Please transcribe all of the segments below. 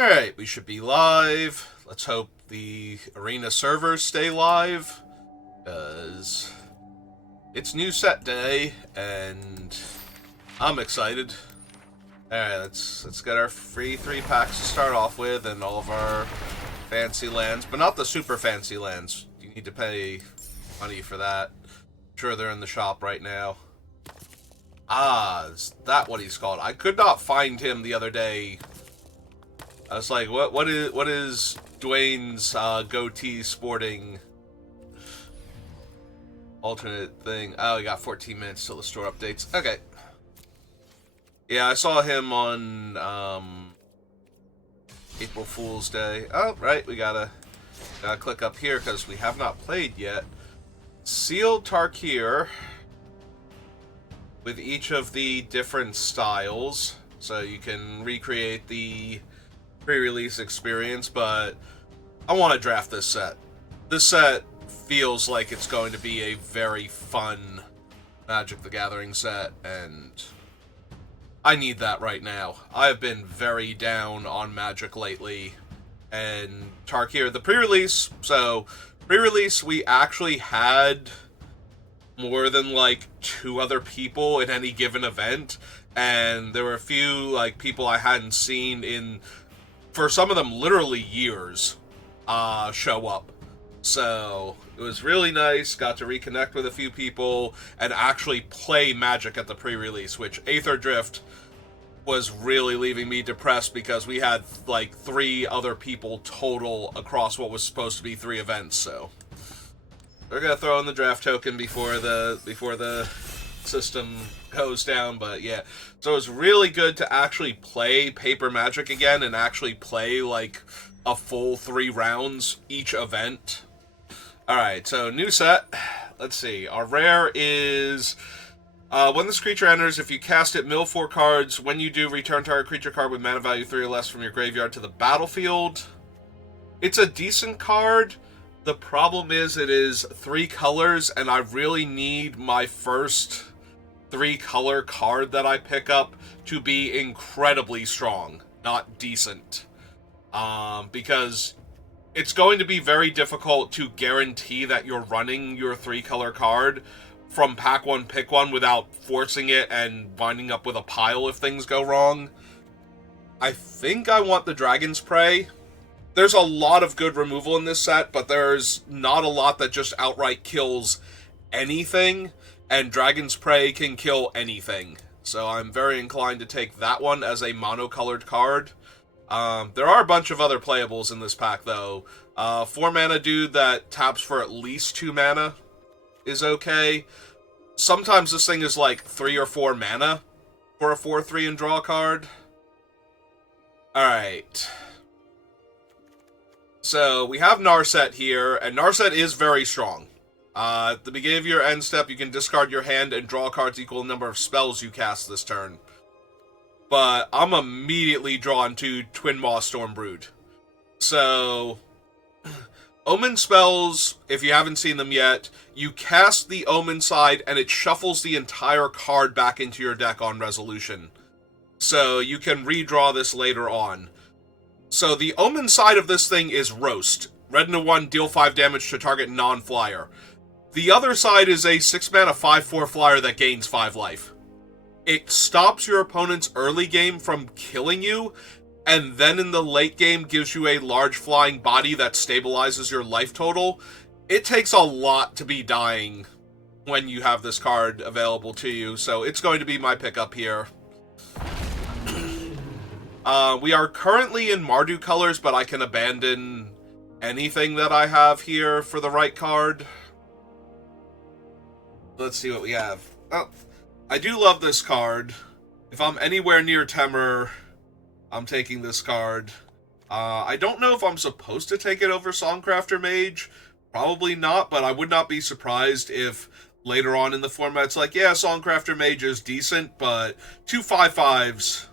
Alright, we should be live. Let's hope the arena servers stay live, because it's new set day, and I'm excited. Alright, let's get our free 3 packs to start off with, and all of our fancy lands, but not the super fancy lands. You need to pay money for that. I'm sure they're in the shop right now. Ah, is that what he's called? I could not find him the other day. I was like, what is Dwayne's goatee sporting alternate thing? Oh, we got 14 minutes till the store updates. Okay. Yeah, I saw him on April Fool's Day. Oh, right, we gotta click up here because we have not played yet. Sealed Tarkir with each of the different styles, so you can recreate the pre-release experience, but I want to draft this set. This set feels like it's going to be a very fun Magic the Gathering set, and I need that right now. I have been very down on Magic lately, and Tarkir, the pre-release, so pre-release we actually had more than like 2 other people in any given event, and there were a few like people I hadn't seen in, for some of them, literally years, show up. So it was really nice, got to reconnect with a few people, and actually play Magic at the pre-release, which Aether Drift was really leaving me depressed because we had like 3 other people total across what was supposed to be 3 events, so we're gonna throw in the draft token before the system goes down, but yeah. So it was really good to actually play Paper Magic again and actually play like a full 3 rounds each event. Alright, so new set. Let's see. Our rare is when this creature enters, if you cast it, mill 4 cards. When you do, return target creature card with mana value 3 or less from your graveyard to the battlefield. It's a decent card. The problem is it is 3 colors, and I really need my first 3-color card that I pick up to be incredibly strong, not decent. Because it's going to be very difficult to guarantee that you're running your 3-color card from pack 1, pick 1 without forcing it and winding up with a pile if things go wrong. I think I want the Dragon's Prey. There's a lot of good removal in this set, but there's not a lot that just outright kills anything, and Dragon's Prey can kill anything. So I'm very inclined to take that one as a monocolored card. There are a bunch of other playables in this pack, though. 4 mana dude that taps for at least 2 mana is okay. Sometimes this thing is like 3 or 4 mana for a 4/3 and draw card. Alright. So, we have Narset here, and Narset is very strong. At the beginning of your end step, you can discard your hand and draw cards equal to the number of spells you cast this turn. But I'm immediately drawn to Twin Maw Stormbrood. So, Omen spells, if you haven't seen them yet, you cast the Omen side, and it shuffles the entire card back into your deck on resolution. So, you can redraw this later on. So the Omen side of this thing is Roast. Red and a 1, deal 5 damage to target non-flyer. The other side is a 6 mana 5/4 flyer that gains 5 life. It stops your opponent's early game from killing you, and then in the late game gives you a large flying body that stabilizes your life total. It takes a lot to be dying when you have this card available to you, so it's going to be my pickup here. We are currently in Mardu colors, but I can abandon anything that I have here for the right card. Let's see what we have. Oh, I do love this card. If I'm anywhere near Temur, I'm taking this card. I don't know if I'm supposed to take it over Songcrafter Mage. Probably not, but I would not be surprised if later on in the format it's like, yeah, Songcrafter Mage is decent, but 2 5/5s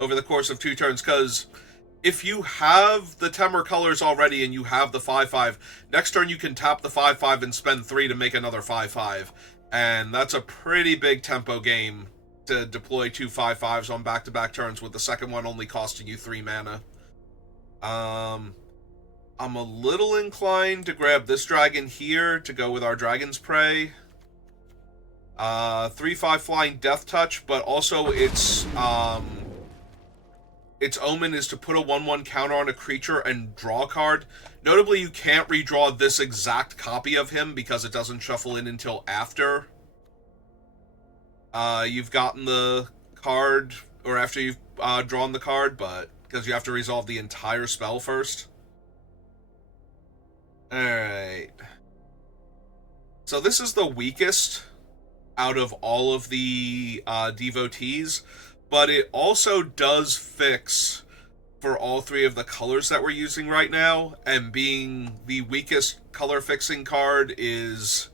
over the course of 2 turns, because if you have the Temur colors already and you have the 5/5, next turn you can tap the 5/5 and spend 3 to make another 5/5. And that's a pretty big tempo game to deploy 2 5/5s on back-to-back turns, with the second one only costing you 3 mana. Um, I'm a little inclined to grab this dragon here to go with our Dragon's Prey. 3/5 flying Death Touch, but also its omen is to put a 1/1 counter on a creature and draw a card. Notably, you can't redraw this exact copy of him because it doesn't shuffle in until after you've gotten the card, or after you've drawn the card, but because you have to resolve the entire spell first. Alright. So this is the weakest out of all of the devotees, but it also does fix for all three of the colors that we're using right now, and being the weakest color fixing card is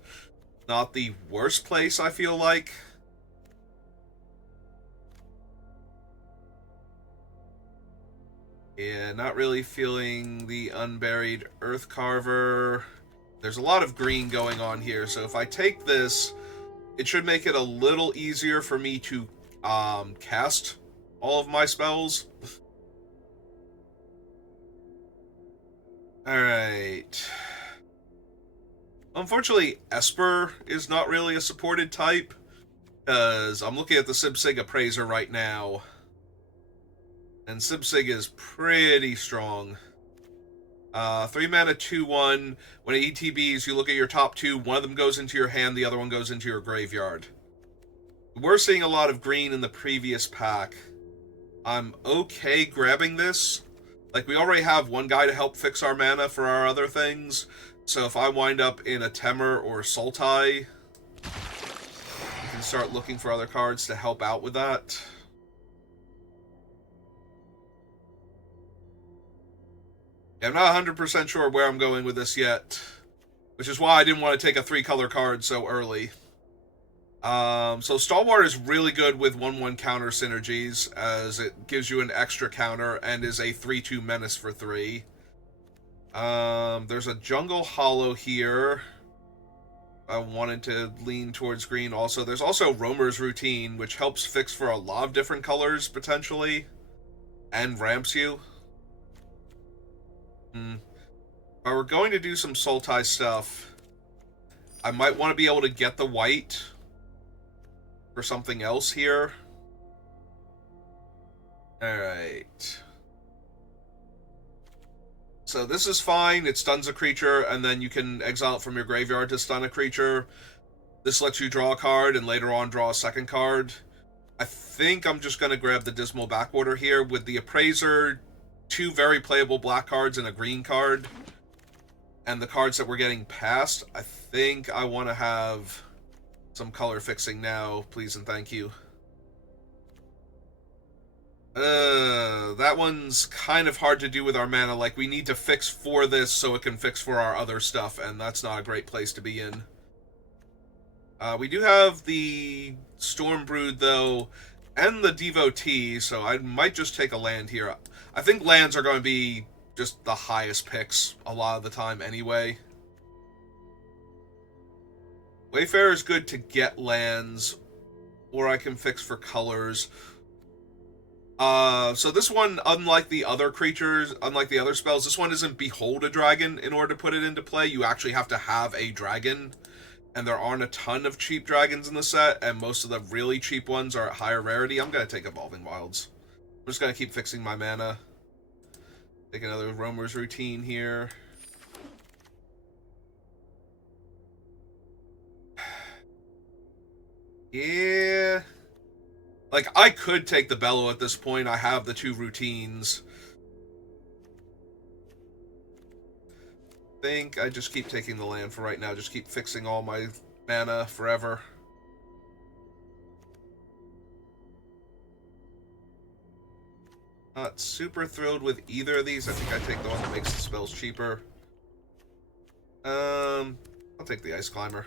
not the worst place, I feel like. Yeah, not really feeling the Unburied Earthcarver. There's a lot of green going on here, so if I take this, it should make it a little easier for me to cast all of my spells. Alright. Unfortunately, Esper is not really a supported type, because I'm looking at the Sib-Sig Appraiser right now, and Sib-Sig is pretty strong. 3 mana, 2/1. When it ETBs, you look at your top two, one of them goes into your hand, the other one goes into your graveyard. We're seeing a lot of green in the previous pack. I'm okay grabbing this. Like, we already have one guy to help fix our mana for our other things, so if I wind up in a Temur or Sultai, we can start looking for other cards to help out with that. Yeah, I'm not 100% sure where I'm going with this yet, which is why I didn't want to take a 3-color card so early. So Stalwart is really good with 1/1 counter synergies, as it gives you an extra counter and is a 3/2 menace for 3. There's a Jungle Hollow here. I wanted to lean towards green also. There's also Roamer's Routine, which helps fix for a lot of different colors, potentially, and ramps you. If I were going to do some Sultai stuff, I might want to be able to get the white for something else here. Alright. So this is fine. It stuns a creature, and then you can exile it from your graveyard to stun a creature. This lets you draw a card, and later on draw a second card. I think I'm just going to grab the Dismal Backwater here with the Appraiser, 2 very playable black cards and a green card. And the cards that we're getting past, I think I want to have some color fixing now, please and thank you. That one's kind of hard to do with our mana. Like, we need to fix for this so it can fix for our other stuff, and that's not a great place to be in. We do have the Stormbrood, though, and the Devotee, so I might just take a land here. I think lands are going to be just the highest picks a lot of the time anyway. Wayfarer is good to get lands, or I can fix for colors. So this one, unlike the other creatures, unlike the other spells, this one isn't Behold a Dragon in order to put it into play. You actually have to have a dragon, and there aren't a ton of cheap dragons in the set, and most of the really cheap ones are at higher rarity. I'm going to take Evolving Wilds. I'm just going to keep fixing my mana. Take another Roamer's Routine here. Yeah. Like, I could take the Bellow at this point. I have the 2 routines. I think I just keep taking the land for right now. Just keep fixing all my mana forever. Not super thrilled with either of these. I think I take the one that makes the spells cheaper. I'll take the Ice Climber.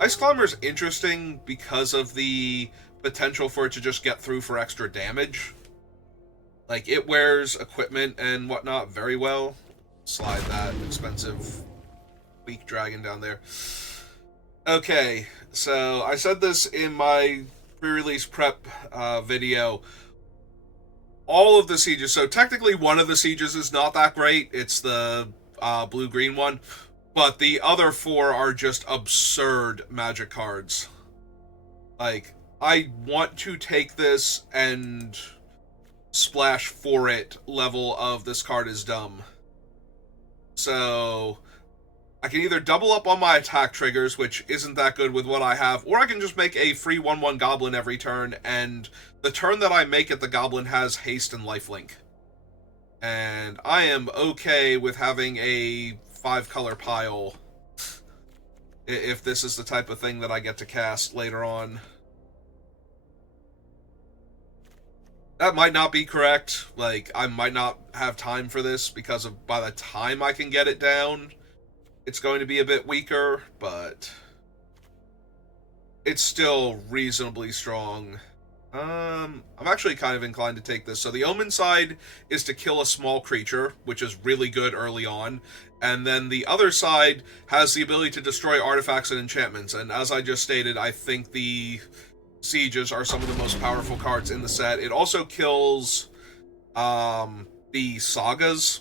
Ice Climber's interesting because of the potential for it to just get through for extra damage. Like, it wears equipment and whatnot very well. Slide that expensive, weak dragon down there. Okay, so I said this in my pre-release prep video. all of the sieges. So technically, one of the sieges is not that great. It's the blue-green one, but the other four are just absurd magic cards. Like, I want to take this and splash for it level of this card is dumb. So I can either double up on my attack triggers, which isn't that good with what I have, or I can just make a free 1/1 goblin every turn, and the turn that I make it, the goblin has haste and lifelink. And I am okay with having a 5-color pile if this is the type of thing that I get to cast later on. That might not be correct. Like, I might not have time for this because of by the time I can get it down, it's going to be a bit weaker, but it's still reasonably strong. I'm actually kind of inclined to take this. So the Omen side is to kill a small creature, which is really good early on. And then the other side has the ability to destroy artifacts and enchantments. And as I just stated, I think the sieges are some of the most powerful cards in the set. It also kills the sagas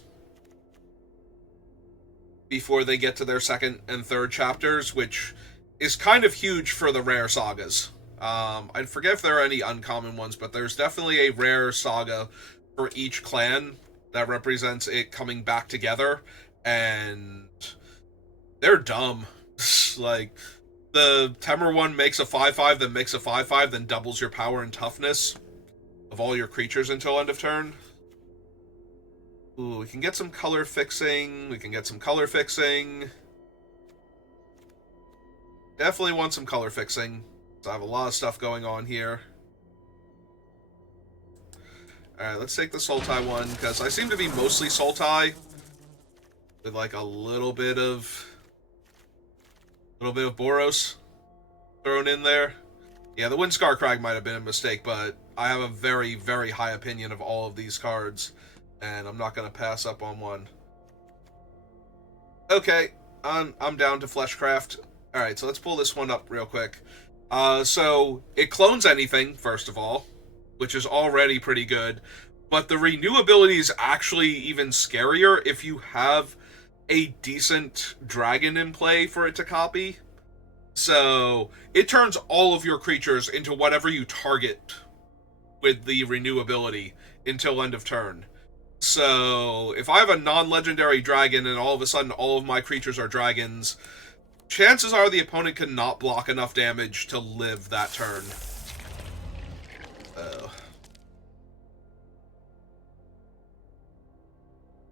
before they get to their second and third chapters, which is kind of huge for the rare sagas. I forget if there are any uncommon ones, but there's definitely a rare saga for each clan that represents it coming back together, and they're dumb. Like, the Temur one makes a 5/5, then makes a 5/5, then doubles your power and toughness of all your creatures until end of turn. Ooh, we can get some color fixing. Definitely want some color fixing. So I have a lot of stuff going on here. Alright, let's take the Sultai one, because I seem to be mostly Sultai, with like a little bit of Boros thrown in there. Yeah, the Windscar Crag might have been a mistake, but I have a very, very high opinion of all of these cards, and I'm not going to pass up on one. Okay, I'm down to Fleshcraft. Alright, so let's pull this one up real quick. So it clones anything, first of all, which is already pretty good, but the renew ability is actually even scarier if you have a decent dragon in play for it to copy. So it turns all of your creatures into whatever you target with the renew ability until end of turn. So if I have a non-legendary dragon and all of a sudden all of my creatures are dragons, chances are the opponent cannot block enough damage to live that turn.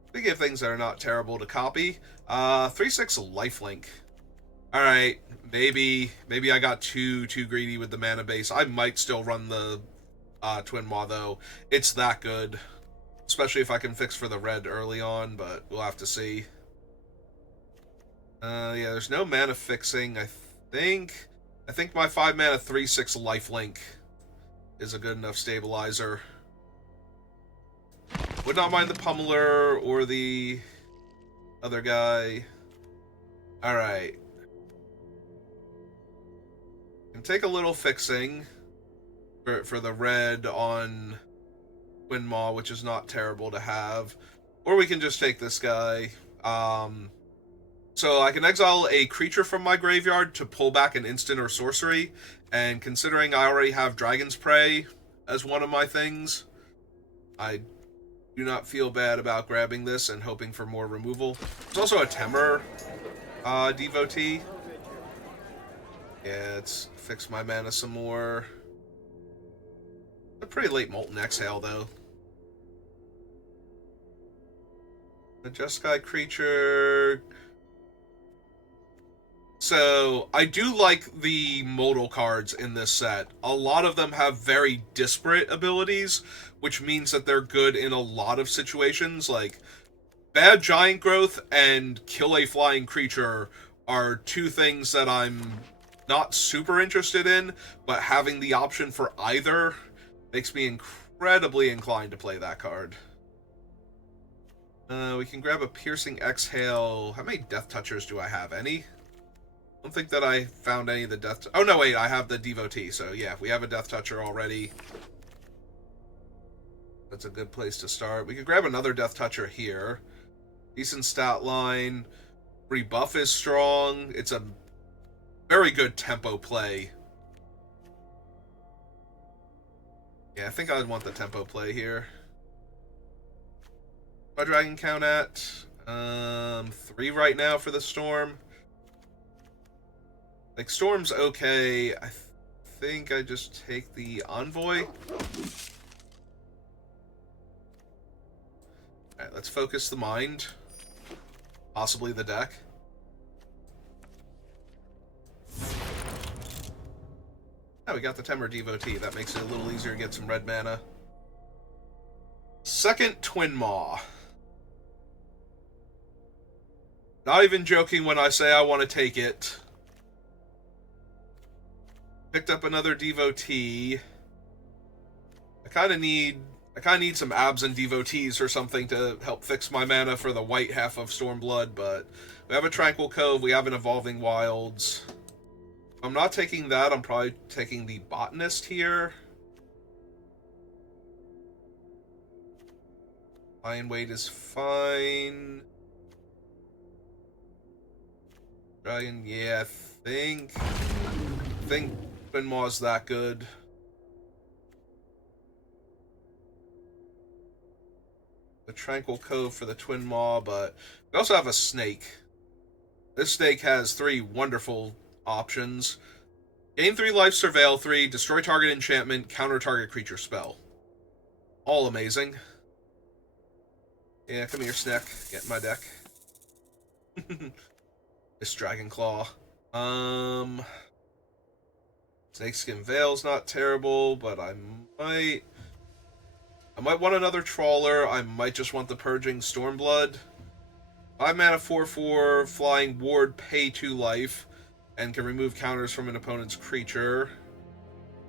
Speaking of things that are not terrible to copy, 3/6 lifelink. Alright, maybe I got too greedy with the mana base. I might still run the Twin Maw, though. It's that good. Especially if I can fix for the red early on, but we'll have to see. Yeah, there's no mana fixing, I think. I think my 5-mana 3/6 lifelink is a good enough stabilizer. Would not mind the Pummeler or the other guy. Alright. Can take a little fixing for the red on Twin Maw, which is not terrible to have. Or we can just take this guy. So I can exile a creature from my graveyard to pull back an instant or sorcery, and considering I already have Dragon's Prey as one of my things, I do not feel bad about grabbing this and hoping for more removal. There's also a Temur devotee. Yeah, let's fix my mana some more. A pretty late Molten Exhale, though. The Jeskai creature. So, I do like the modal cards in this set. A lot of them have very disparate abilities, which means that they're good in a lot of situations. Like, Bad Giant Growth and Kill a Flying Creature are two things that I'm not super interested in, but having the option for either makes me incredibly inclined to play that card. We can grab a Piercing Exhale. How many Death Touchers do I have? Any? I don't think that I found any of the Death... Oh, no, wait, I have the Devotee, so yeah, we have a Death Toucher already. That's a good place to start. We could grab another Death Toucher here. Decent stat line. Rebuff is strong. It's a very good tempo play. Yeah, I think I'd want the tempo play here. My dragon count at 3 right now for the Storm. Like, Storm's okay. I think I just take the Envoy. Alright, let's focus the mind. Possibly the deck. Oh, we got the Temur Devotee. That makes it a little easier to get some red mana. Second Twin Maw. Not even joking when I say I want to take it. Picked up another Devotee. I kind of need some Abs and Devotees or something to help fix my mana for the white half of Stormblood, but we have a Tranquil Cove, we have an Evolving Wilds. If I'm not taking that, I'm probably taking the Botanist here. Lion Weight is fine. Dragon, yeah, I think Twin Maw's that good. The Tranquil Cove for the Twin Maw, but we also have a Snake. This Snake has 3 wonderful options. Gain 3 life, Surveil 3, destroy target enchantment, counter target creature spell. All amazing. Yeah, come here, Snack. Get in my deck. This Dragon Claw. Snakeskin Veil's not terrible, but I might want another Trawler. I might just want the Purging Stormblood. 5 mana, 4/4, flying ward, pay 2 life, and can remove counters from an opponent's creature.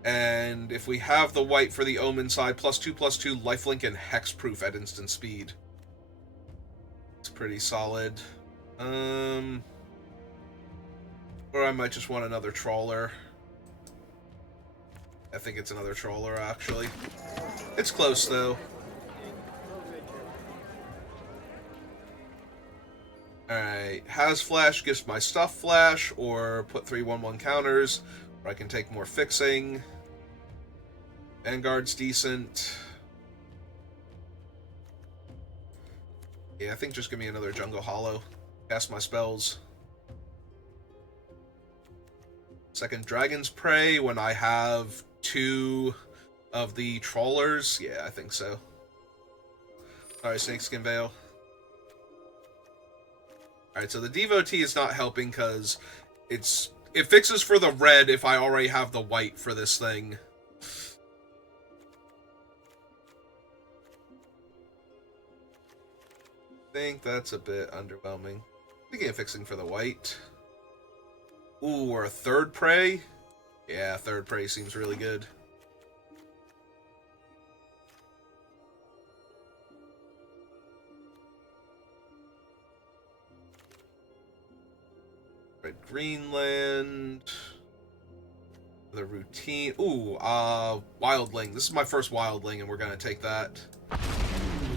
And if we have the white for the Omen side, +2/+2, lifelink, and hexproof at instant speed. It's pretty solid. Or I might just want another Trawler. I think it's another Trawler, actually. It's close, though. Alright, has Flash, gives my stuff Flash, or put 3 1/1 counters, or I can take more fixing. Vanguard's decent. Yeah, I think just give me another Jungle Hollow. Cast my spells. Second Dragon's Prey when I have 2 of the Trawlers. Yeah, I think so. Sorry, Snakeskin Veil. Alright, so the Devotee is not helping because it fixes for the red if I already have the white for this thing. I think that's a bit underwhelming. Thinking of fixing for the white. Ooh, or a third Prey? Yeah, third Prey seems really good. Red Greenland. The routine. Ooh, Wildling. This is my first Wildling, and we're gonna take that.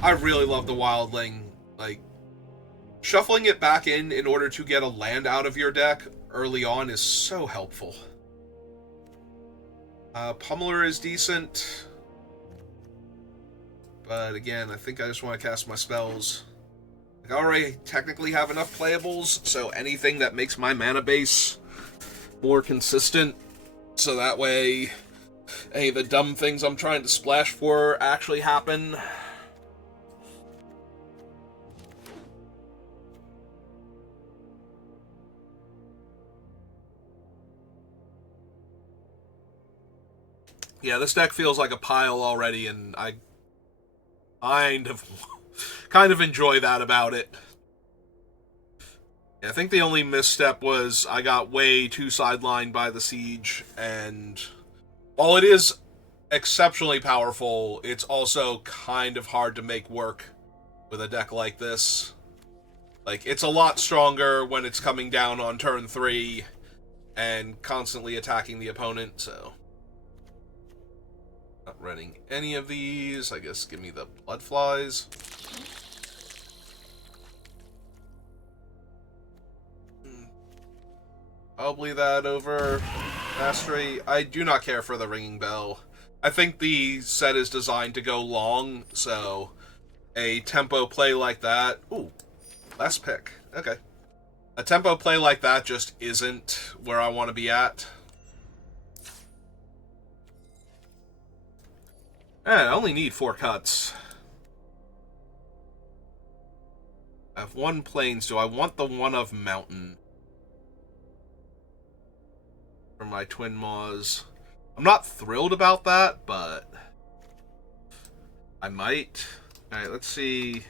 I really love the Wildling. Like, shuffling it back in order to get a land out of your deck early on is so helpful. Pummeler is decent. But again, I think I just want to cast my spells. Like, I already technically have enough playables, so anything that makes my mana base more consistent, so that way any of the dumb things I'm trying to splash for actually happen. Yeah, this deck feels like a pile already, and I kind of enjoy that about it. Yeah, I think the only misstep was I got way too sidelined by the Siege, and while it is exceptionally powerful, it's also kind of hard to make work with a deck like this. Like, it's a lot stronger when it's coming down on turn 3 and constantly attacking the opponent, so... Not running any of these. I guess give me the blood flies. Probably that over mastery. I do not care for the ringing bell. I think the set is designed to go long, so a tempo play like that. Ooh, last pick. Okay. A tempo play like that just isn't where I want to be at. I only need 4 cuts. I have 1 plains. Do I want the one of mountain? For my twin maws. I'm not thrilled about that, but I might. Alright, let's see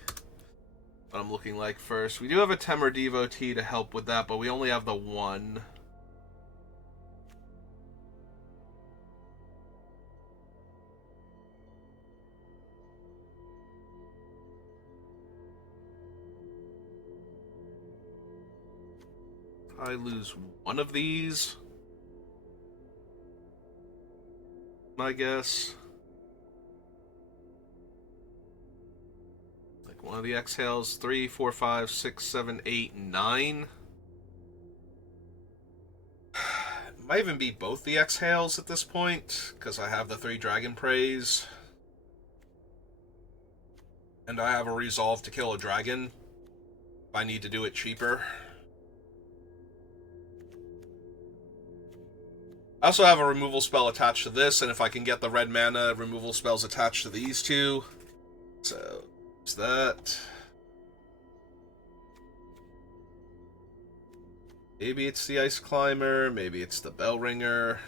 what I'm looking like first. We do have a Temur Devotee to help with that, but we only have the 1. I lose one of these, I guess. Like one of the exhales. 3, 4, 5, 6, 7, 8, 9. Might even be both the exhales at this point, because I have the 3 Dragon Praise. And I have a resolve to kill a dragon if I need to do it cheaper. I also have a removal spell attached to this, and if I can get the red mana removal spells attached to these 2. So, there's that. Maybe it's the Ice Climber, maybe it's the Bell Ringer.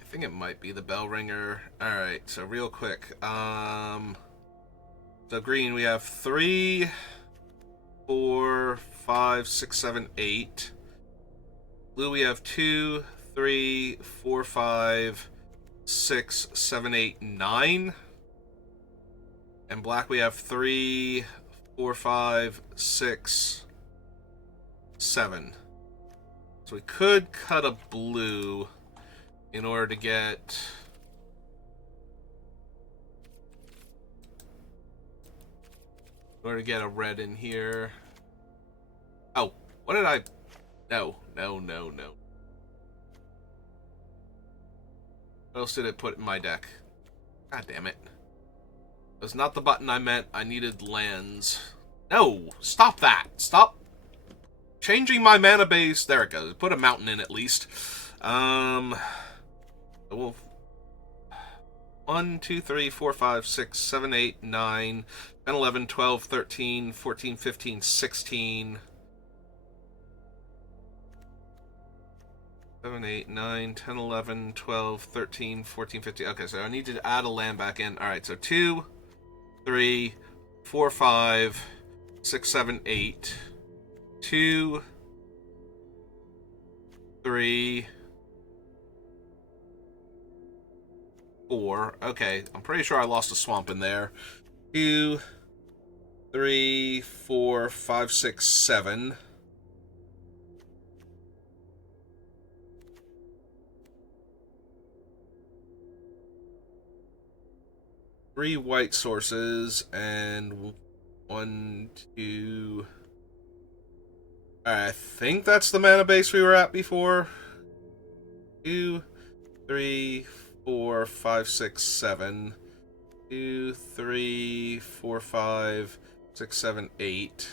I think it might be the Bell Ringer. Alright, so real quick. So green, we have 3, 4, 5, 6, 7, 8. Blue, we have 2, 3, 4, 5, 6, 7, 8, 9. And black, we have 3, 4, 5, 6, 7. So we could cut a blue in order to get a red in here. Oh, what did I... No. What else did it put in my deck? God damn it. That's not the button I meant. I needed lands. No! Stop that! Stop changing my mana base. There it goes. Put a mountain in at least. Well, 1, 2, 3, 4, 5, 6, 7, 8, 9, 10, 11, 12, 13, 14, 15, 16. 7, 8, 9, 10, 11, 12, 13, 14, 15. Okay, so I need to add a land back in. Alright, so 2, 3, 4, 5, 6, 7, 8. 2, 3, 4. Okay, I'm pretty sure I lost a swamp in there. 2, 3, 4, 5, 6, 7. Three white sources and 1, 2. I think that's the mana base we were at before. 2, 3, 4, 5, 6, 7. 2, 3, 4, 5, 6, 7, 8.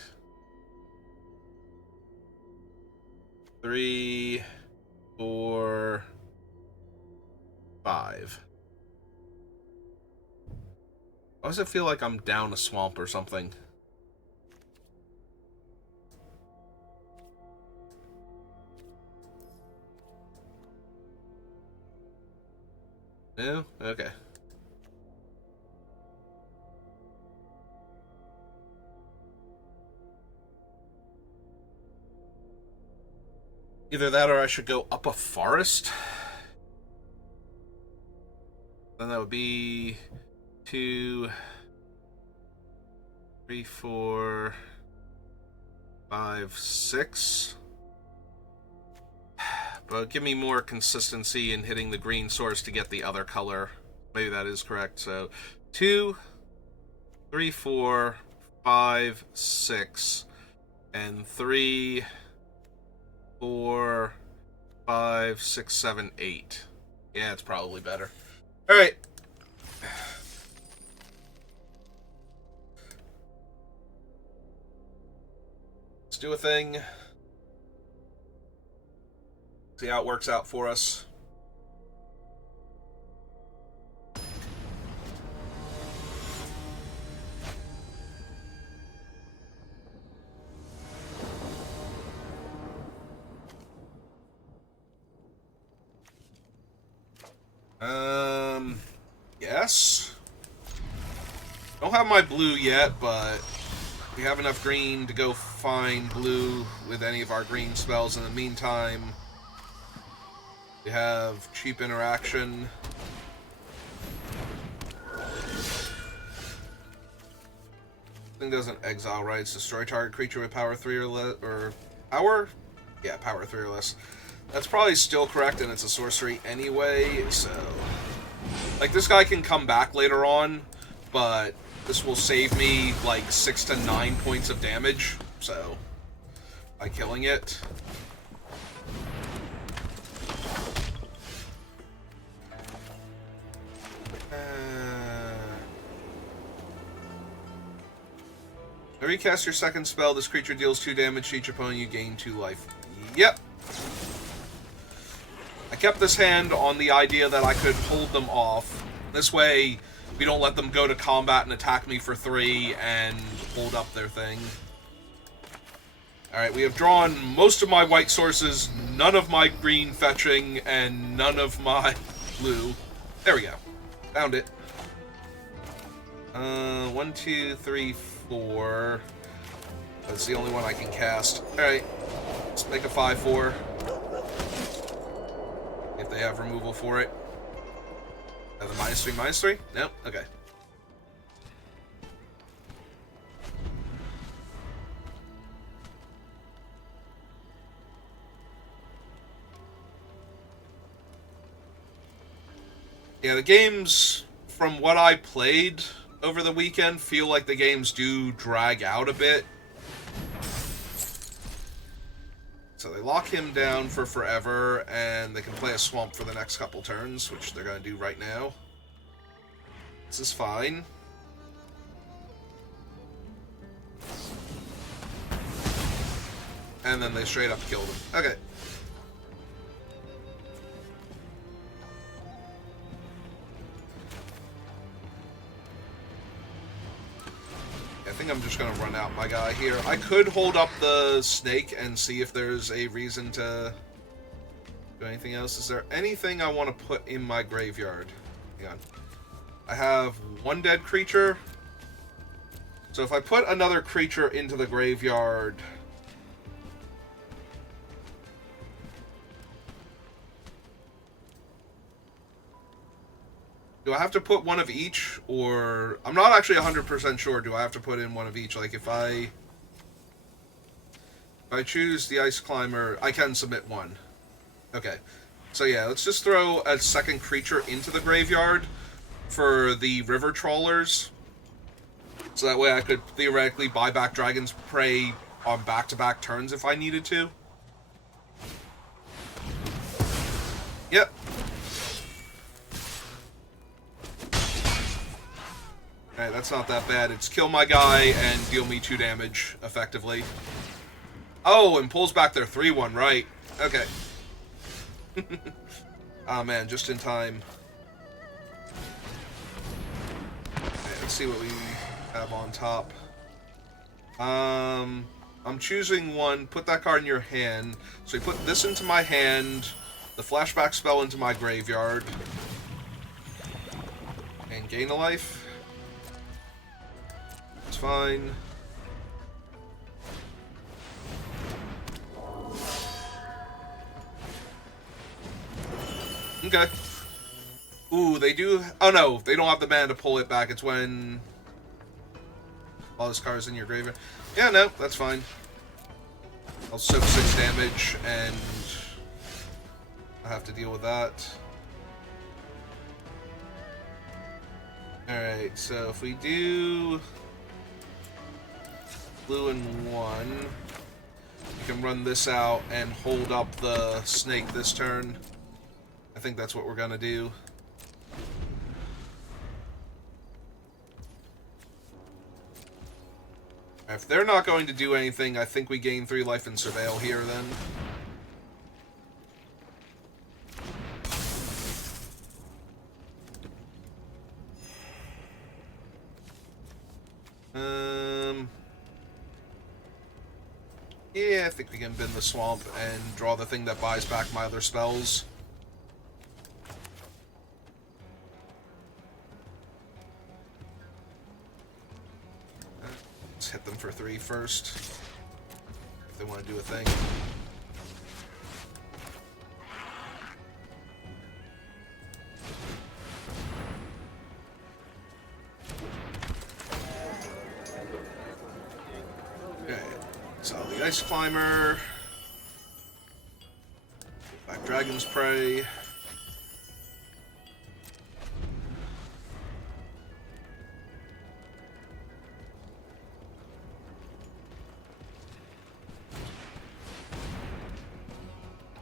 3, 4, 5. Why does it feel like I'm down a swamp or something? No? Okay. Either that or I should go up a forest. Then that would be 2, 3, 4, 5, 6. But give me more consistency in hitting the green source to get the other color. Maybe that is correct. So 2, 3, 4, 5, 6, and 3, 4, 5, 6, 7, 8. Yeah, it's probably better. All right. Let's do a thing. See how it works out for us. Yes. Don't have my blue yet, but we have enough green to go find blue with any of our green spells. In the meantime, we have cheap interaction. Thing doesn't exile, right? It's destroy target creature with power 3 or less, or power? Yeah, power 3 or less. That's probably still correct, and it's a sorcery anyway, so... Like, this guy can come back later on, but this will save me, like, 6 to 9 points of damage, so... By killing it. Every cast your second spell, this creature deals 2 damage to each opponent, you gain 2 life. Yep. I kept this hand on the idea that I could hold them off. This way, we don't let them go to combat and attack me for 3 and hold up their thing. Alright, we have drawn most of my white sources, none of my green fetching, and none of my blue. There we go. Found it. 1, 2, 3, 4. That's the only one I can cast. Alright. Let's make a 5/4. If they have removal for it. The -3/-3? No? Okay. Yeah, the games, from what I played over the weekend, feel like the games do drag out a bit. So they lock him down for forever, and they can play a swamp for the next couple turns, which they're going to do right now. This is fine. And then they straight up killed him. Okay. I think I'm just going to run out my guy here. I could hold up the snake and see if there's a reason to do anything else. Is there anything I want to put in my graveyard? Hang on. I have 1 dead creature. So if I put another creature into the graveyard... Do I have to put one of each, or... I'm not actually 100% sure. Do I have to put in one of each? Like, if I choose the Ice Climber, I can submit 1. Okay. So, yeah, let's just throw a second creature into the graveyard for the River Trawlers. So that way I could theoretically buy back Dragon's Prey on back-to-back turns if I needed to. Yep. Alright, that's not that bad. It's kill my guy and deal me 2 damage, effectively. Oh, and pulls back their 3/1, right. Okay. Ah, man, just in time. Okay, let's see what we have on top. I'm choosing 1. Put that card in your hand. So we put this into my hand, the flashback spell into my graveyard, and gain a life. It's fine. Okay. Ooh, they do... Oh, no. They don't have the mana to pull it back. It's when... all this card's in your graveyard. Yeah, no. That's fine. I'll soak 6 damage, and... I have to deal with that. Alright, so if we do... blue and 1... we can run this out and hold up the snake this turn. I think that's what we're gonna do. If they're not going to do anything, I think we gain 3 life and Surveil here, then. Yeah, I think we can bend the swamp and draw the thing that buys back my other spells. Let's hit them for 3 first, if they want to do a thing. Ice Climber, Black Dragon's Prey,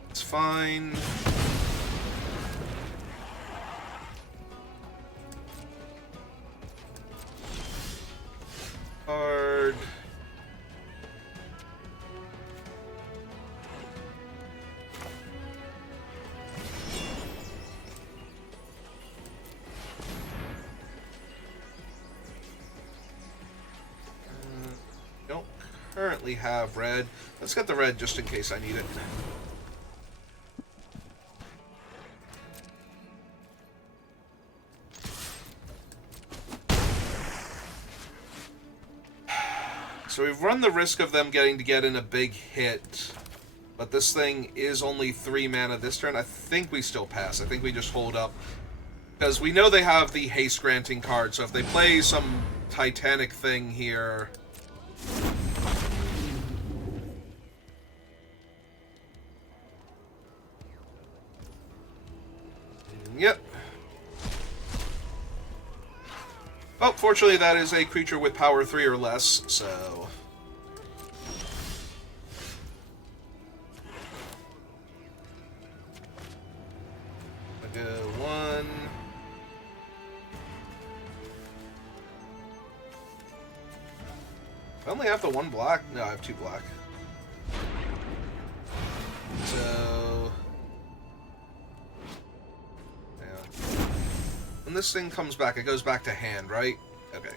it's fine. Hard. Currently have red. Let's get the red just in case I need it. So we've run the risk of them getting to get in a big hit, but this thing is only 3 mana this turn. I think we still pass. I think we just hold up, because we know they have the haste granting card, so if they play some Titanic thing here... Yep. Oh, fortunately that is a creature with power 3 or less, so... I go 1... I only have the 1 black? No, I have 2 black. So... When this thing comes back, it goes back to hand, right? Okay.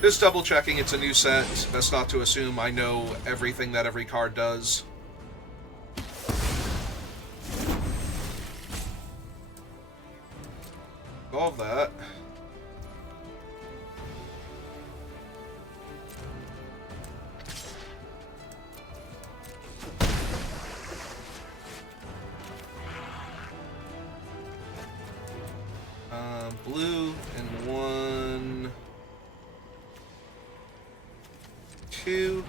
Just double checking, it's a new set. Best not to assume I know everything that every card does. All of that. Blue and 1, 2.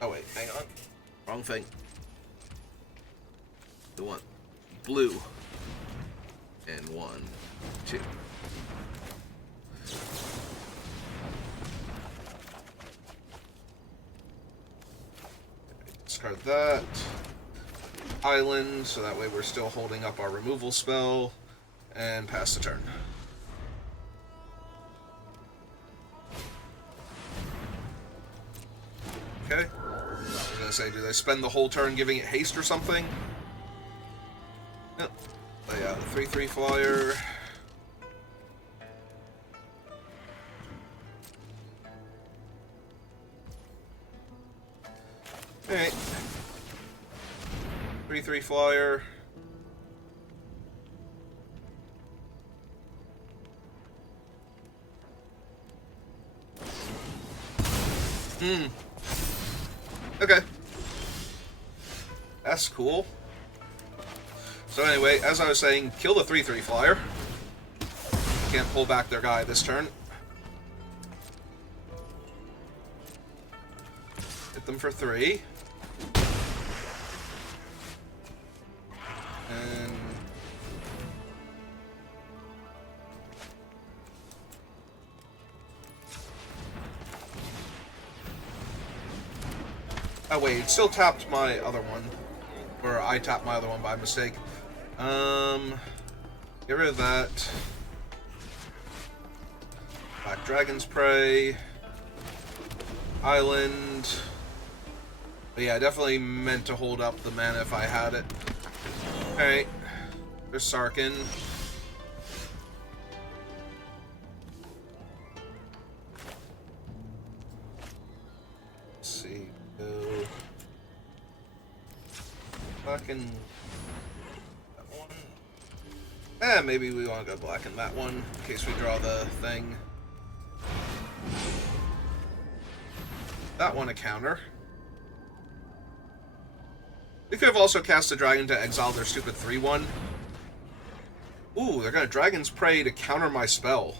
Oh wait, hang on. Wrong thing. The 1. Blue and 1, 2. Discard that. Island, so that way we're still holding up our removal spell, and pass the turn. Okay. I was gonna say, do they spend the whole turn giving it haste or something? Yep. Lay out the 3/3 flyer. Alright. 3/3 flyer. Okay. That's cool. So anyway, as I was saying, kill the 3/3 flyer. Can't pull back their guy this turn. Hit them for 3. And... oh wait, it still tapped my other one. Or I tapped my other one by mistake. Get rid of that. Black Dragon's Prey. Island. But yeah, I definitely meant to hold up the mana if I had it. Alright. There's Sarkin. Let's see. Go. Black and that one. Maybe we want to go black in that one in case we draw the thing. That one a counter. We could have also cast a dragon to exile their stupid 3/1. Ooh, they're gonna Dragon's Prey to counter my spell.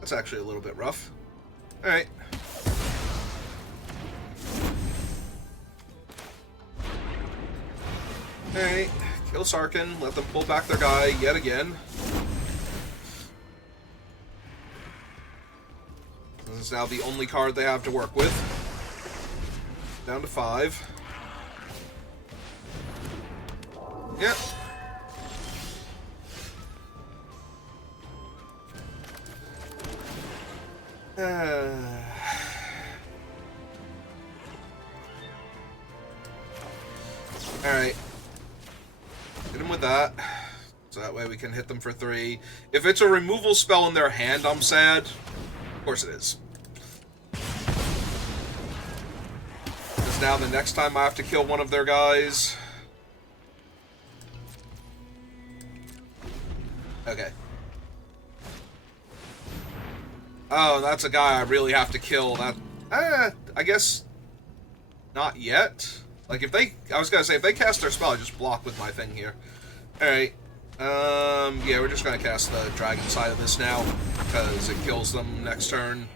That's actually a little bit rough. Alright. Alright, kill Sarkin, let them pull back their guy yet again. This is now the only card they have to work with. Down to 5. Yep. Alright. Hit him with that. So that way we can hit them for 3. If it's a removal spell in their hand, I'm sad. Of course it is. Because now the next time I have to kill one of their guys... okay. Oh, that's a guy I really have to kill. That... I guess... not yet. Like, if they... I was gonna say, if they cast their spell, I just block with my thing here. Alright. Yeah, we're just gonna cast the dragon side of this now, because it kills them next turn.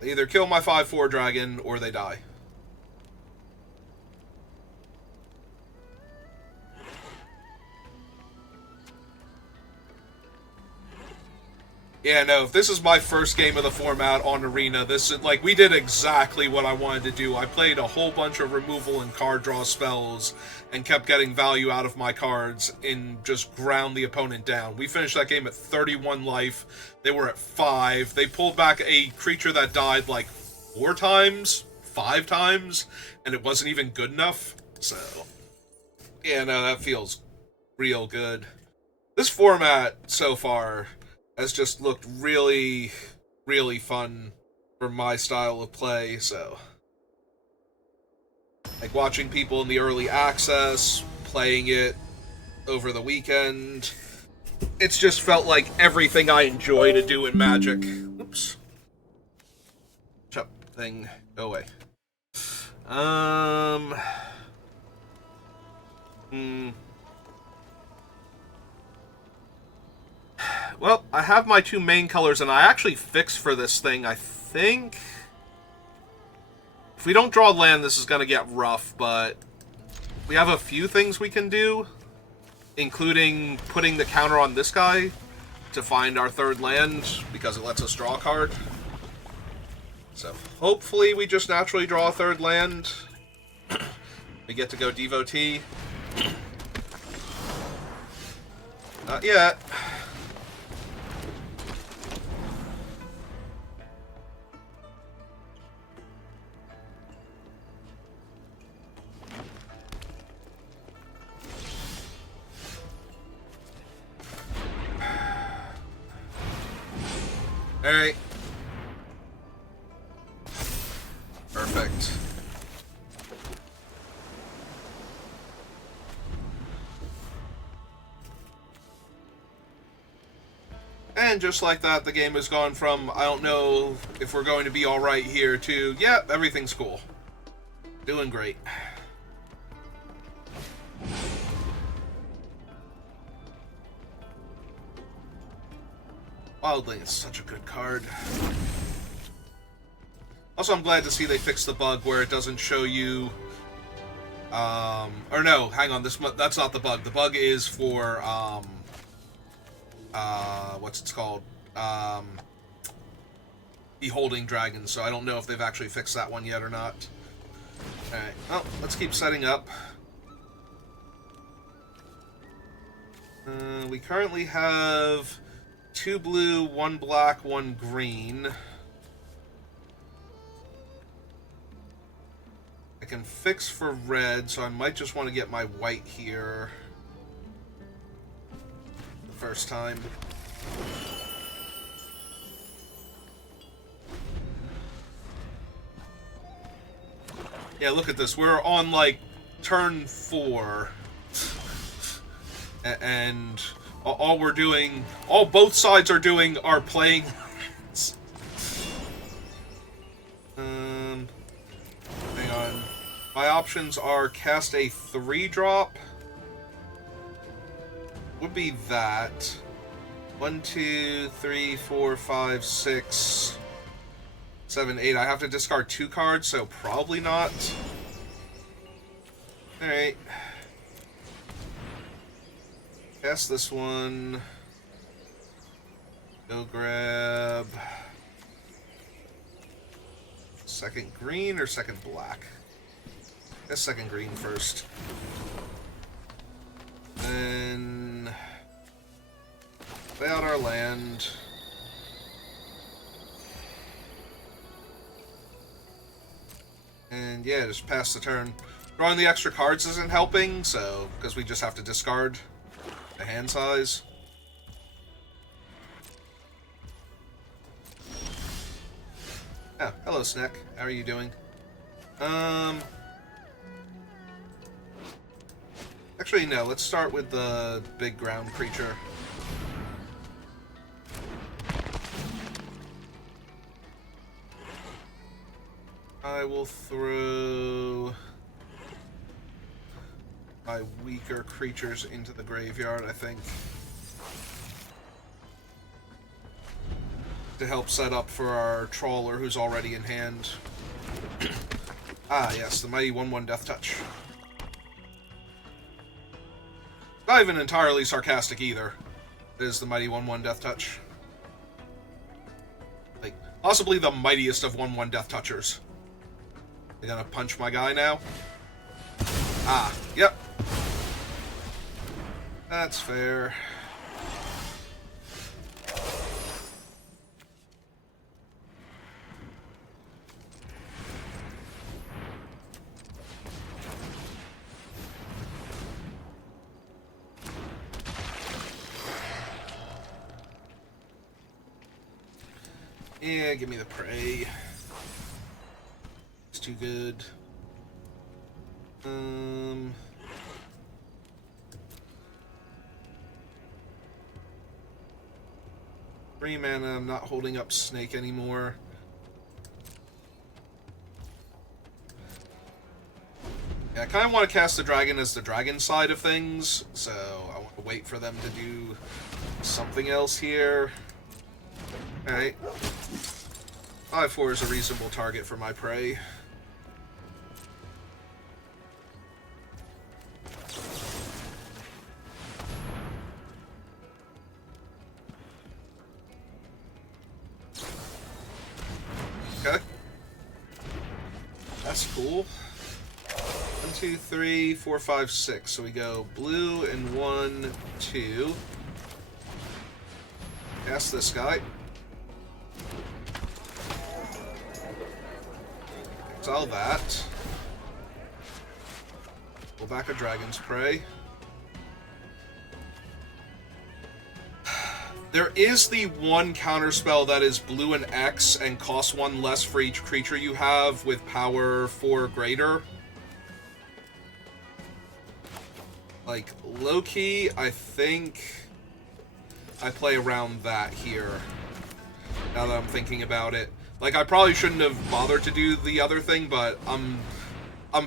They either kill my 5/4 dragon, or they die. Yeah, no, if this is my first game of the format on Arena, this is, like, we did exactly what I wanted to do. I played a whole bunch of removal and card draw spells, and kept getting value out of my cards, and just ground the opponent down. We finished that game at 31 life, they were at 5, they pulled back a creature that died, like, 4 times, 5 times, and it wasn't even good enough, so... yeah, no, that feels real good. This format, so far... has just looked really, really fun for my style of play, so... like, watching people in the early access, playing it over the weekend... it's just felt like everything I enjoy to do in Magic. Oops. Chop thing. Go away. Well, I have my 2 main colors, and I actually fixed for this thing, I think. If we don't draw land, this is going to get rough, but we have a few things we can do, including putting the counter on this guy to find our 3rd land, because it lets us draw a card. So, hopefully we just naturally draw a 3rd land. We get to go Devotee. Not yet. Alright. Perfect. And just like that, the game has gone from, I don't know if we're going to be alright here, to, yeah, everything's cool. Doing great. Wildling is such a good card. Also, I'm glad to see they fixed the bug where it doesn't show you... or no, hang on, that's not the bug. The bug is for, what's it called? Beholding Dragons, so I don't know if they've actually fixed that one yet or not. Alright, well, let's keep setting up. We currently have 2 blue, 1 black, 1 green. I can fix for red, so I might just want to get my white here the first time. Yeah, look at this. We're on, like, turn 4. And all we're doing... all both sides are doing are playing... hang on. My options are cast a 3-drop. Would be that. 1, 2, 3, 4, 5, 6... 7, 8. I have to discard 2 cards, so probably not. Alright. Cast this one. Go grab... second green or second black? Guess second green first. Then... play out our land. And yeah, just pass the turn. Drawing the extra cards isn't helping, so because we just have to discard the hand size. Oh, hello, Snack. How are you doing? Actually, no. Let's start with the big ground creature. I will throw my weaker creatures into the graveyard, I think, to help set up for our trawler who's already in hand. Ah, yes, the mighty 1/1 Death Touch. Not even entirely sarcastic either. It is the mighty 1/1 Death Touch. Like, possibly the mightiest of 1/1 Death Touchers. They gonna punch my guy now? Ah, yep. That's fair. Yeah, give me the prey. It's too good. 3 mana, I'm not holding up Snake anymore. Yeah, I kind of want to cast the dragon as the dragon side of things, so I want to wait for them to do something else here. Alright. 5/4 is a reasonable target for my prey. Okay. That's cool. 1, 2, 3, 4, 5, 6. So we go blue and 1, 2. Cast this guy. Exile that. Pull back a Dragon's Prey. There is the one counterspell that is blue and X and costs 1 less for each creature you have with power 4 greater. Like, low-key, I think I play around that here. Now that I'm thinking about it. Like, I probably shouldn't have bothered to do the other thing, but I'm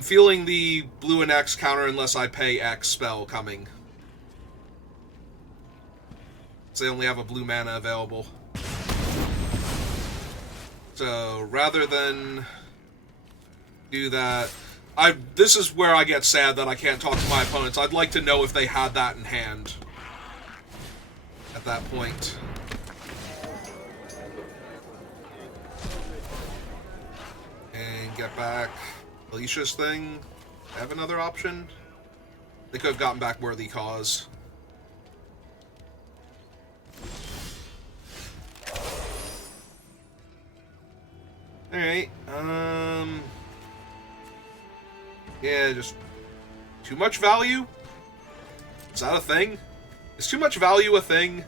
feeling the blue and X counter unless I pay X spell coming. So they only have a blue mana available. So, rather than do that... This is where I get sad that I can't talk to my opponents. I'd like to know if they had that in hand at that point. And get back Alicia's thing. Have another option? They could have gotten back Worthy Cause. Alright, yeah, just too much value? Is that a thing? Is too much value a thing?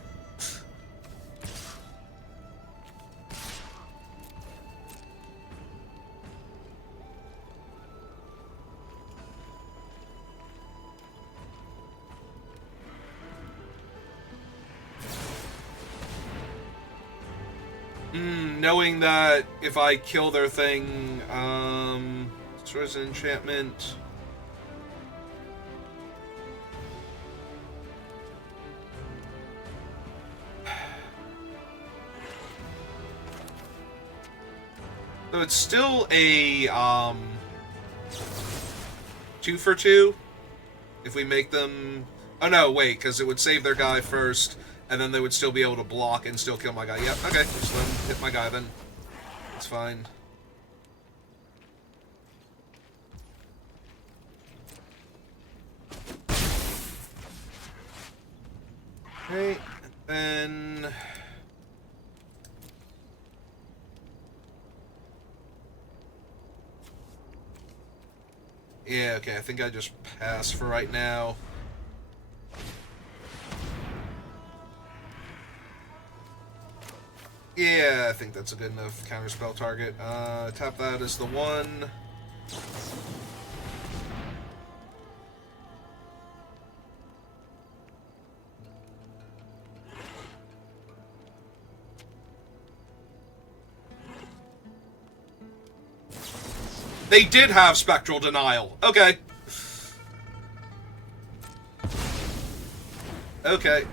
Knowing that if I kill their thing, destroys an enchantment. So it's still a 2 for 2 if we make them. Oh no, wait, because it would save their guy first. And then they would still be able to block and still kill my guy. Yep, okay, just let him hit my guy then. It's fine. Okay, and then... Yeah, okay, I think I just pass for right now. Yeah, I think that's a good enough counterspell target. Tap that as the 1. They did have Spectral Denial. Okay. Okay.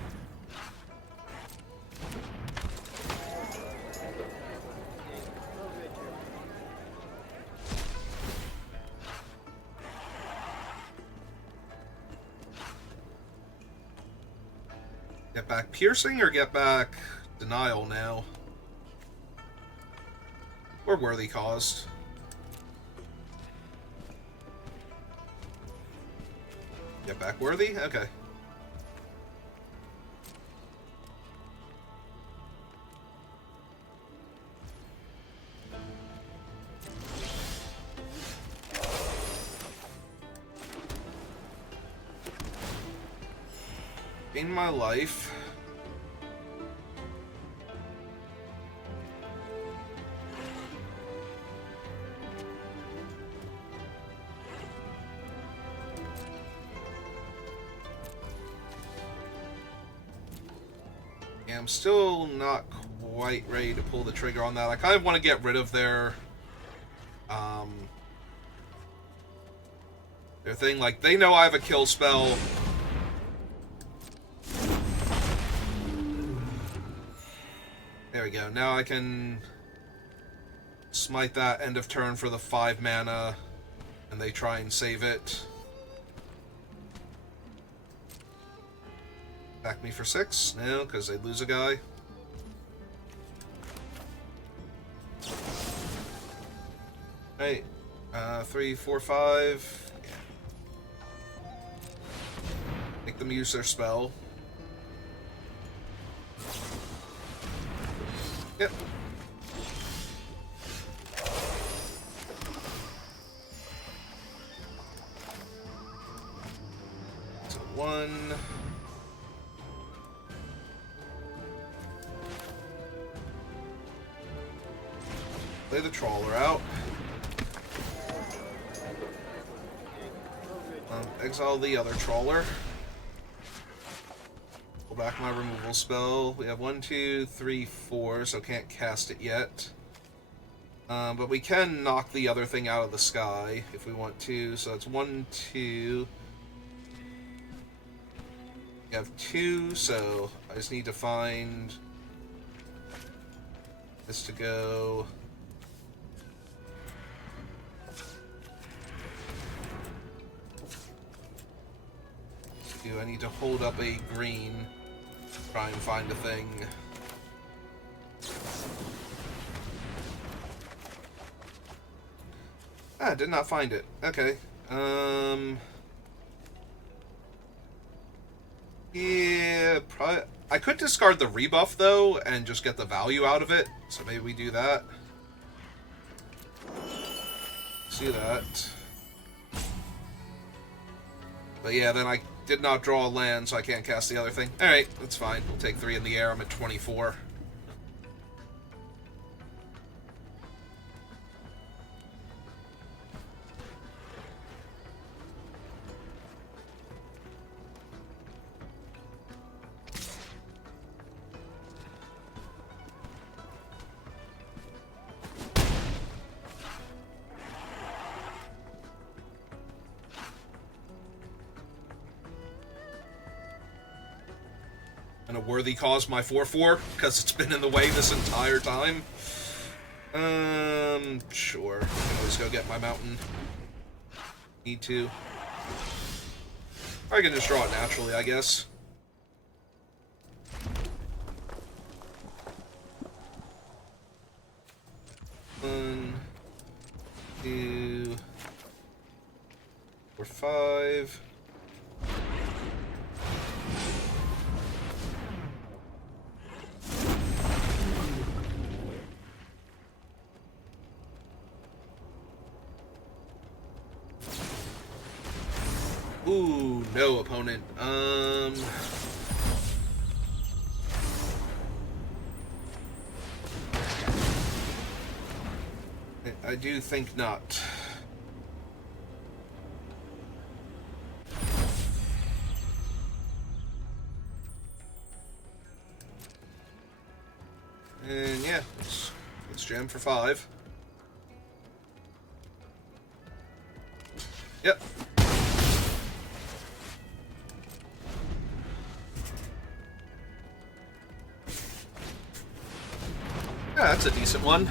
Get back Piercing or get back Denial now? Or Worthy Cause? Get back Worthy? Okay. In my life. Yeah, I'm still not quite ready to pull the trigger on that. I kind of want to get rid of their thing. Like, they know I have a kill spell. There we go. Now I can smite that end of turn for the 5 mana, and they try and save it. Back me for 6? No, because they lose a guy. Right. 3, 4, 5. Yeah. Make them use their spell. Yep. So 1. Play the Trawler out. Exile the other Trawler. Pull back my removal spell. We have 1, 2, 3, 4, so can't cast it yet. But we can knock the other thing out of the sky if we want to. So that's 1, 2. We have 2, so I just need to find this to go. Do I need to hold up a green? Try and find a thing. Ah, did not find it. Okay. Yeah, probably. I could discard the rebuff, though, and just get the value out of it. So maybe we do that. Let's do that. But yeah, then I did not draw a land, so I can't cast the other thing. Alright, that's fine. We'll take 3 in the air. I'm at 24. And a worthy cause, my 4/4, because it's been in the way this entire time. Sure. I can always go get my mountain. Need to. Or I can just draw it naturally, I guess. One, 2, 4, 5. Ooh, no, opponent. I do think not. And yeah, let's jam for 5. Yep. Yeah, that's a decent one.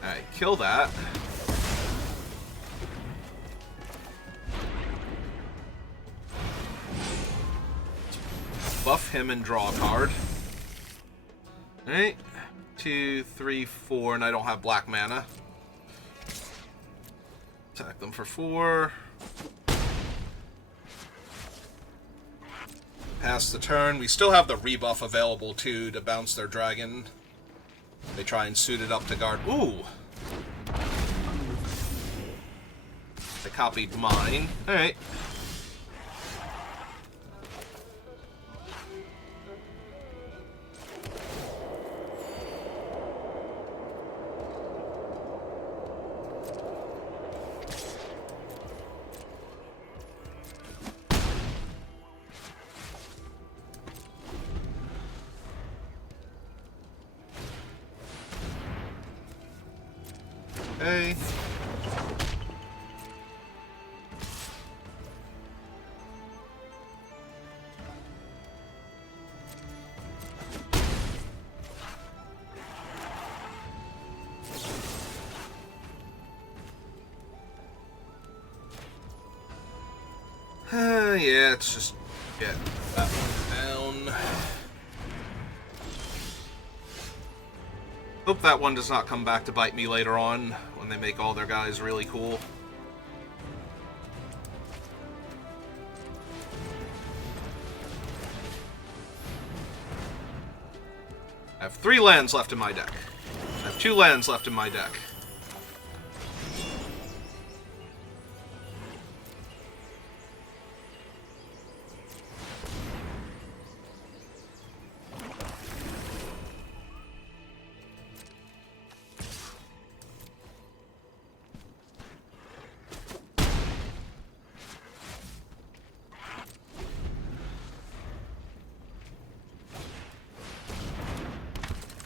Alright, kill that. Buff him and draw a card. Alright. 2, 3, 4, and I don't have black mana. Attack them for 4. Pass the turn. We still have the rebuff available too to bounce their dragon. They try and suit it up to guard. Ooh! They copied mine. Alright. Okay. Yeah, it's just get that one down. Hope that one does not come back to bite me later on when they make all their guys really cool. I have 3 lands left in my deck. I have 2 lands left in my deck.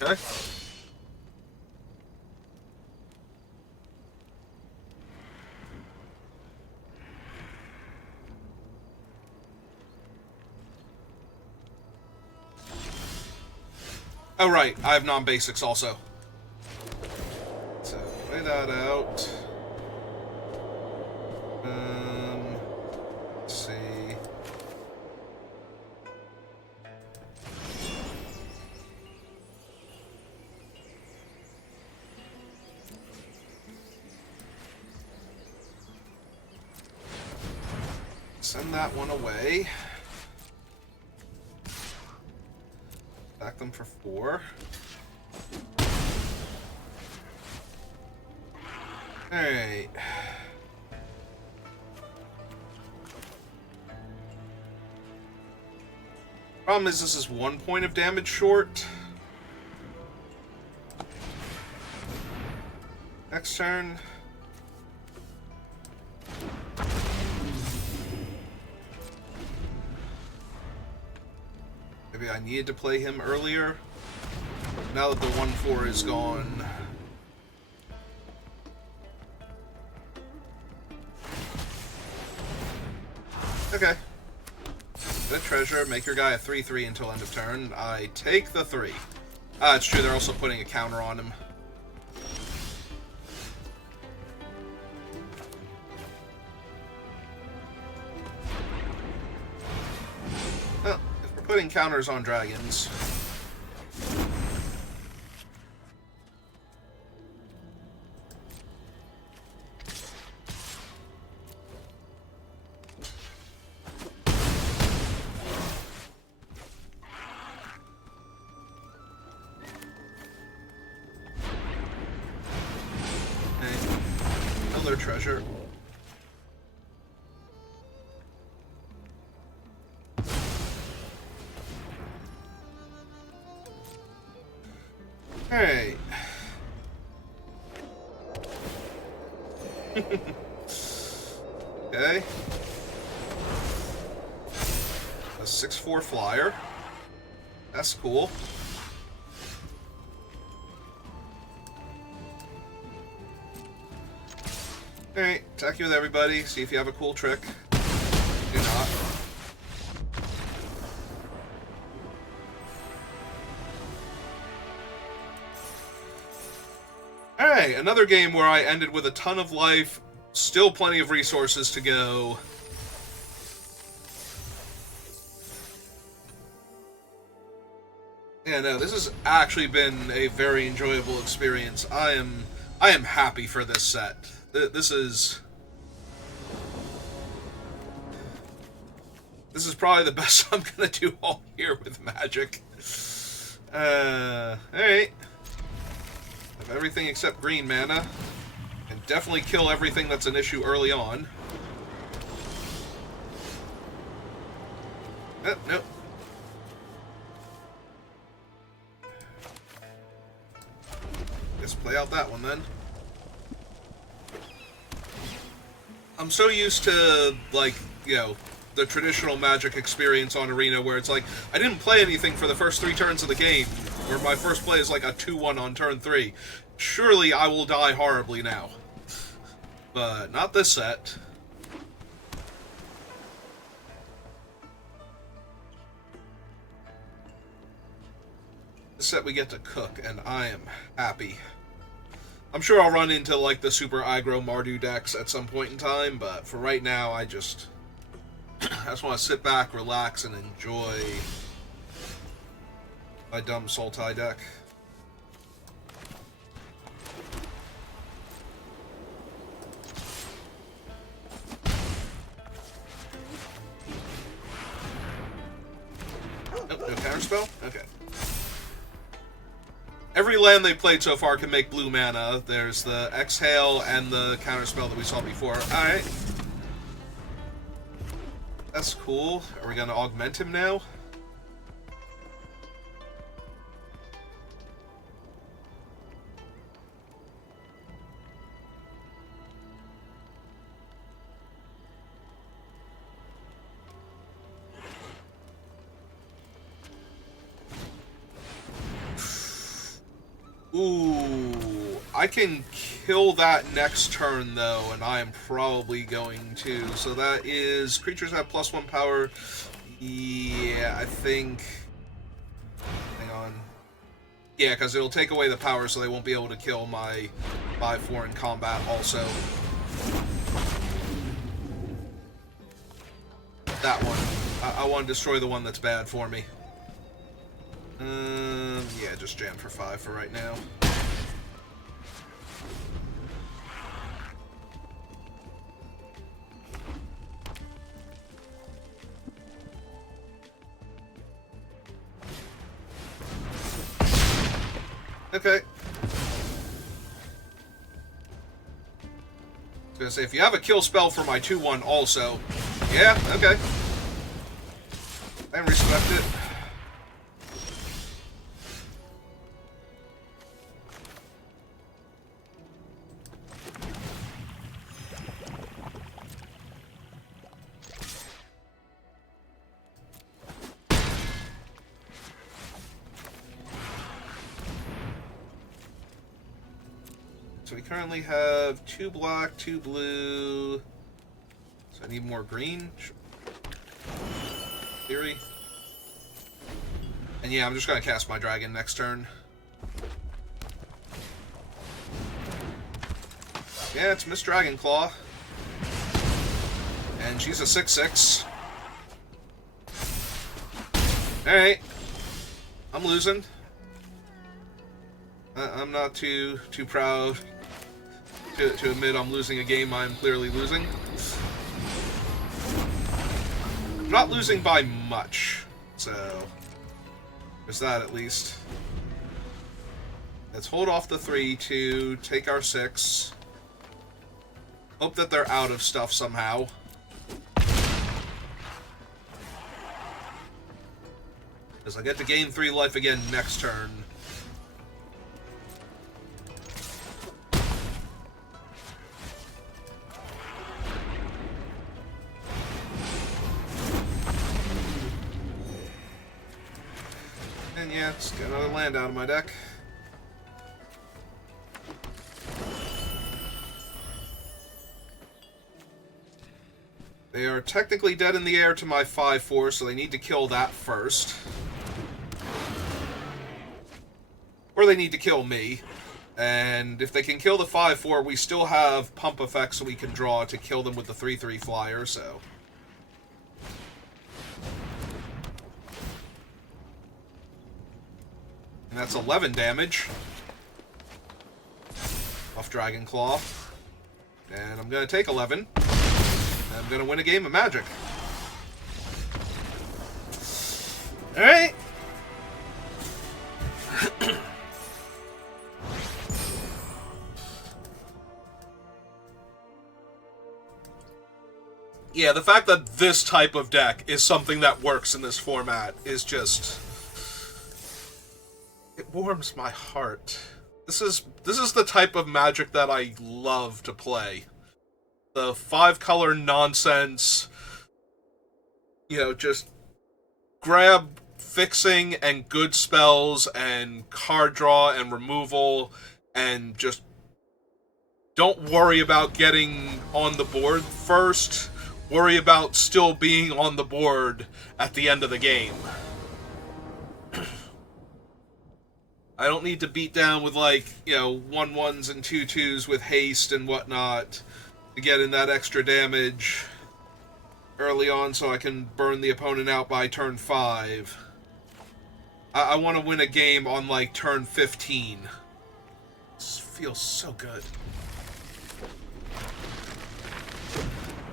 Okay. Oh, right. I have non-basics also. So, lay that out. Let's see. Send that one away. Back them for 4. Alright. Problem is, this is 1 point of damage short. Next turn. Maybe I needed to play him earlier. Now that the 1/4 is gone. Okay. Get a treasure, make your guy a 3/3 until end of turn. I take the 3. Ah, it's true, they're also putting a counter on him. Well, if we're putting counters on dragons... Another treasure. Alright. Okay. A 6/4 flyer. That's cool. Alright, attack you with everybody, see if you have a cool trick. Do not. Alright, another game where I ended with a ton of life, still plenty of resources to go. Yeah, no, this has actually been a very enjoyable experience. I am happy for this set. This is probably the best I'm gonna do all year with Magic. Alright. Have everything except green mana. And definitely kill everything that's an issue early on. Oh, nope. Guess play out that one then. I'm so used to, like, you know, the traditional Magic experience on Arena where it's like, I didn't play anything for the first 3 turns of the game, where my first play is like a 2-1 on turn 3. Surely I will die horribly now. But not this set. This set we get to cook, and I am happy. I'm sure I'll run into, like, the super aggro Mardu decks at some point in time, but for right now, I just want to sit back, relax, and enjoy my dumb Sultai deck. Nope, no counterspell? Okay. Every land they played so far can make blue mana. There's the Exhale and the counterspell that we saw before. Alright. That's cool. Are we going to augment him now? Ooh, I can kill that next turn, though, and I am probably going to. So that is... Creatures have +1 power. Yeah, I think... Hang on. Yeah, because it'll take away the power, so they won't be able to kill my 5/4 in combat also. That one. I want to destroy the one that's bad for me. Yeah, just jam for 5 for right now. Okay. I was gonna say, if you have a kill spell for my 2/1 also. Yeah, okay. I respect it. So we currently have 2 black, 2 blue. So I need more green. Theory. And yeah, I'm just gonna cast my dragon next turn. Yeah, it's Miss Dragonclaw. And she's a 6/6. Alright. I'm losing. I'm not too proud to admit I'm losing a game I'm clearly losing. I'm not losing by much, so there's that at least. Let's hold off the 3 to take our 6. Hope that they're out of stuff somehow. Because I get to gain 3 life again next turn. And yeah, let's get another land out of my deck. They are technically dead in the air to my 5/4, so they need to kill that first. Or they need to kill me. And if they can kill the 5/4, we still have pump effects so we can draw to kill them with the 3/3 flyer, so... And that's 11 damage. Off Dragonclaw. And I'm going to take 11. And I'm going to win a game of Magic. Alright. Yeah, the fact that this type of deck is something that works in this format is just... It warms my heart. This is the type of Magic that I love to play. The 5-color nonsense, you know, just grab fixing and good spells and card draw and removal and just don't worry about getting on the board first. Worry about still being on the board at the end of the game. I don't need to beat down with, like, you know, 1/1s and 2/2s with haste and whatnot to get in that extra damage early on so I can burn the opponent out by turn 5. I want to win a game on, like, turn 15. This feels so good.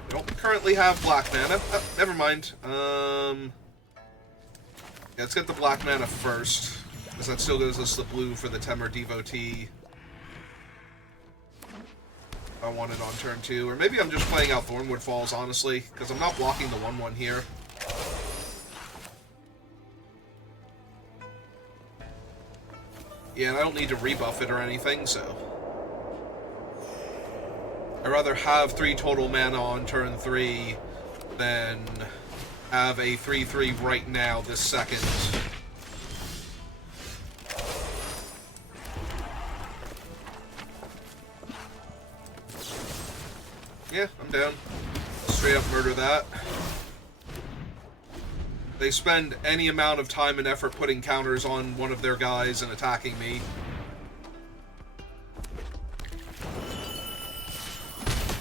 I don't currently have black mana. Oh, never mind. Yeah, let's get the black mana first, because that still gives us the blue for the Temur Devotee. I want it on turn 2. Or maybe I'm just playing out Thornwood Falls, honestly, because I'm not blocking the 1/1 here. Yeah, and I don't need to rebuff it or anything, so... I'd rather have 3 total mana on turn 3 than have a 3/3 right now, this second. Yeah, I'm down. Straight up murder that. They spend any amount of time and effort putting counters on one of their guys and attacking me.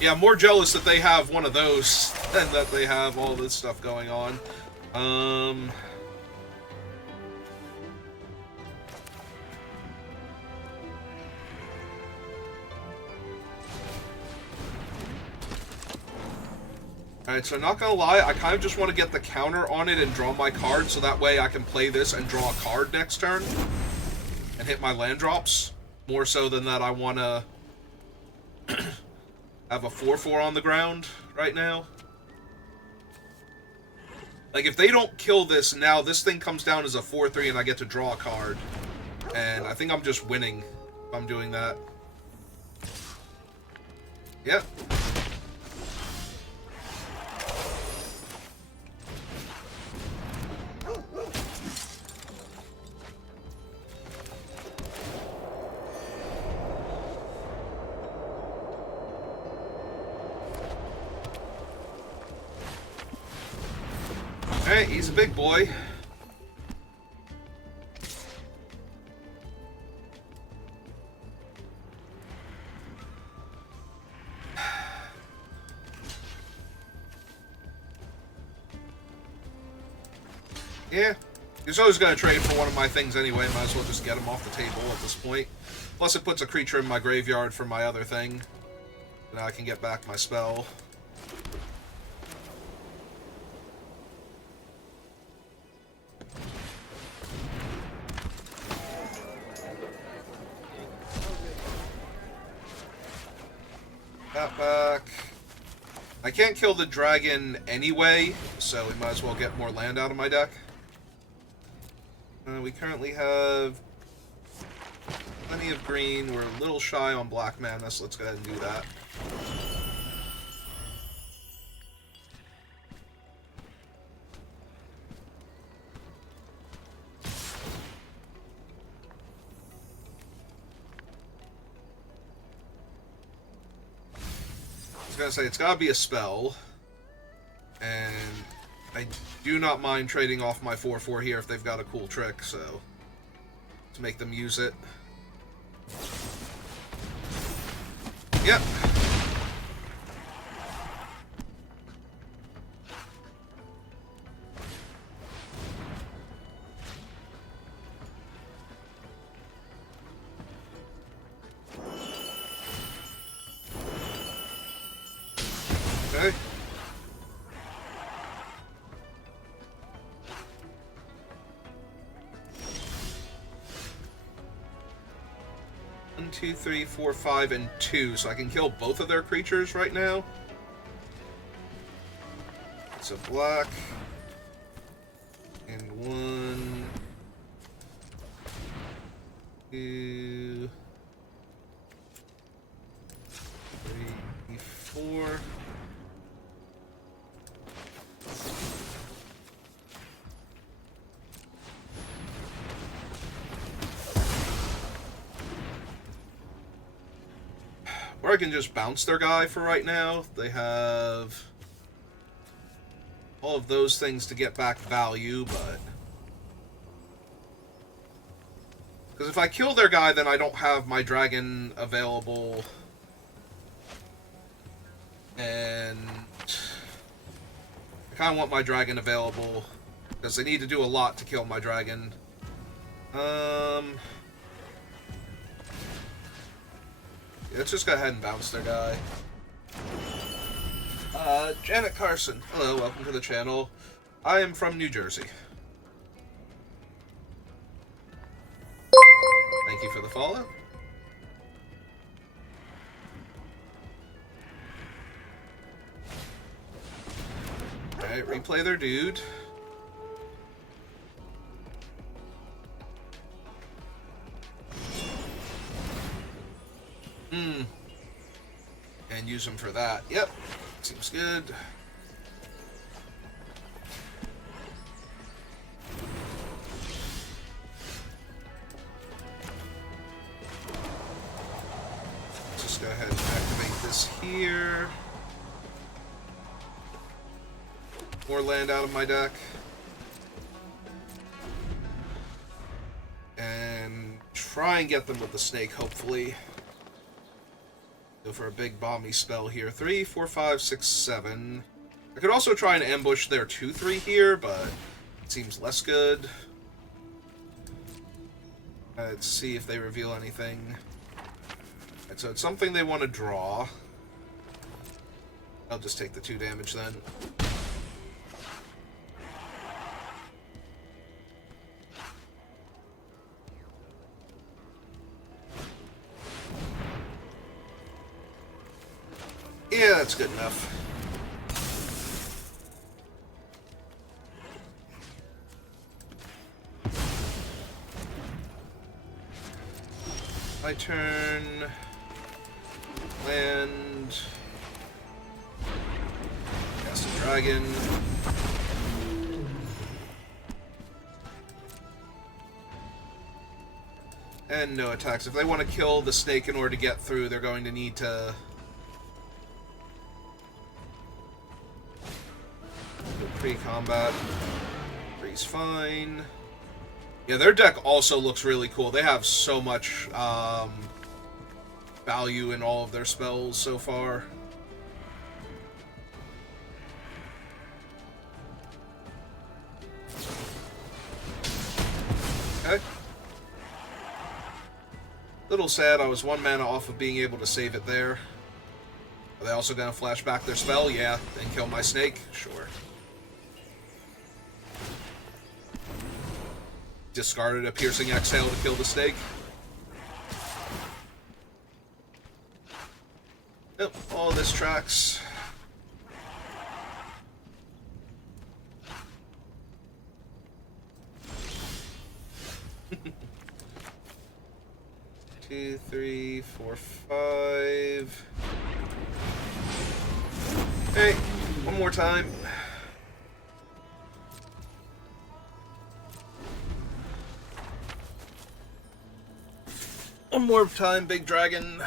Yeah, I'm more jealous that they have one of those than that they have all this stuff going on. Alright, so not gonna lie, I kind of just want to get the counter on it and draw my card, so that way I can play this and draw a card next turn and hit my land drops. More so than that I want to have a 4/4 on the ground right now. Like, if they don't kill this now, this thing comes down as a 4/3 and I get to draw a card. And I think I'm just winning if I'm doing that. Yep. Alright, he's a big boy. Yeah, he's always going to trade for one of my things anyway. Might as well just get him off the table at this point. Plus it puts a creature in my graveyard for my other thing. Now I can get back my spell. That back. I can't kill the dragon anyway, so we might as well get more land out of my deck. We currently have plenty of green. We're a little shy on black mana, so let's go ahead and do that. I was gonna say, it's gotta be a spell. And I do not mind trading off my 4/4 here if they've got a cool trick, so to make them use it. Yep. Okay. One, 2, 3, 4, 5, and 2, so I can kill both of their creatures right now. It's a black and 1, 2, 3, 4. Or I can just bounce their guy for right now. They have all of those things to get back value, but... because if I kill their guy, then I don't have my dragon available. And I kind of want my dragon available, because they need to do a lot to kill my dragon. Let's just go ahead and bounce their guy. Janet Carson. Hello, welcome to the channel. I am from New Jersey. Thank you for the follow. Alright, replay their dude. And use them for that. Yep. Seems good. Just go ahead and activate this here. more land out of my deck. And try and get them with the snake, hopefully. Go for a big bomby spell here. 3, 4, 5, 6, 7. I could also try and ambush their 2-3 here, but it seems less good. Let's see if they reveal anything. Right, so it's something they want to draw. I'll just take the 2 damage then. Yeah, that's good enough. My turn. Land. Cast a dragon. And no attacks. If they want to kill the snake in order to get through, they're going to need to pre-combat. Free's fine. Yeah, their deck also looks really cool. They have so much value in all of their spells so far. Okay. Little sad I was 1 mana off of being able to save it there. Are they also gonna flash back their spell? Yeah. And kill my snake? Sure. Discarded a piercing exhale to kill the snake. Yep, all this tracks. Two, 3, 4, 5. Hey, one more time. One more time, big dragon.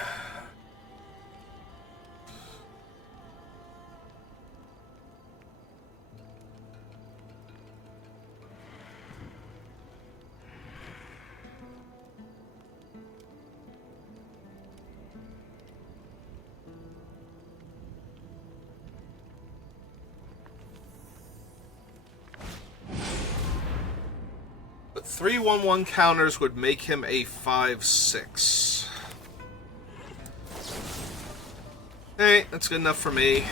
But 3/1/1 counters would make him a 5/6. Hey, that's good enough for me.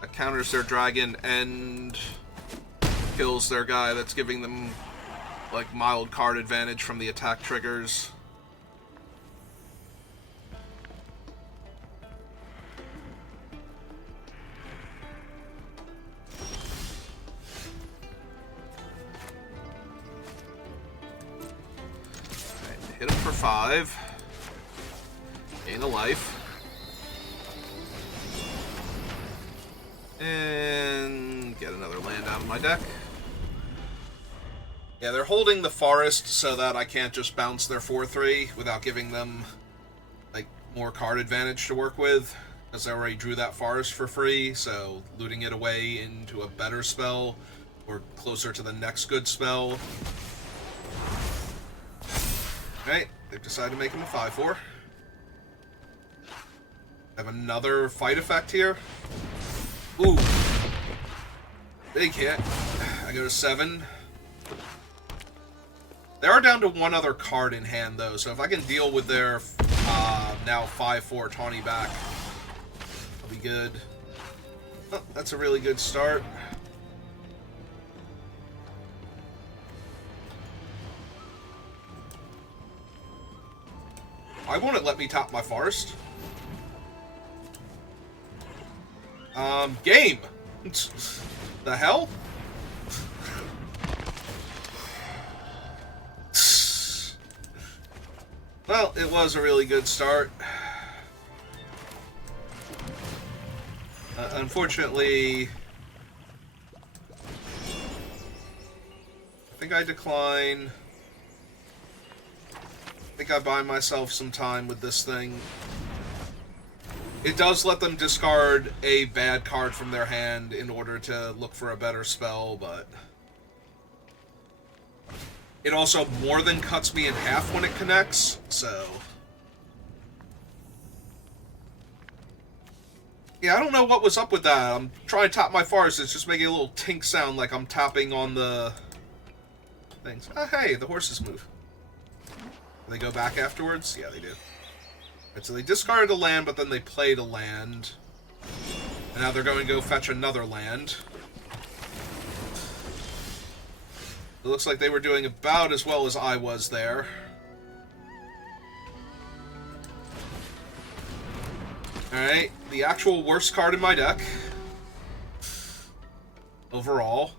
That counters their dragon and kills their guy. That's giving them like mild card advantage from the attack triggers. Hit him for 5. Gain a life. And get another land out of my deck. Yeah, they're holding the forest so that I can't just bounce their 4/3 without giving them like more card advantage to work with, because I already drew that forest for free, so looting it away into a better spell or closer to the next good spell. Alright, they've decided to make him a 5/4. Have another fight effect here. Ooh. Big hit. I go to 7. They are down to 1 other card in hand, though, so if I can deal with their now 5/4 tawny back, I'll be good. Oh, that's a really good start. Why won't it let me top my forest? Game! The hell? Well, it was a really good start. Unfortunately, I think I decline. I think I buy myself some time with this thing. It does let them discard a bad card from their hand in order to look for a better spell, but it also more than cuts me in half when it connects, so... Yeah, I don't know what was up with that. I'm trying to tap my forest. It's just making a little tink sound like I'm tapping on the things. Oh, hey, the horses move. Do they go back afterwards? Yeah, they do. Right, so they discarded a land, but then they played a land. And now they're going to go fetch another land. It looks like they were doing about as well as I was there. Alright, the actual worst card in my deck. Overall.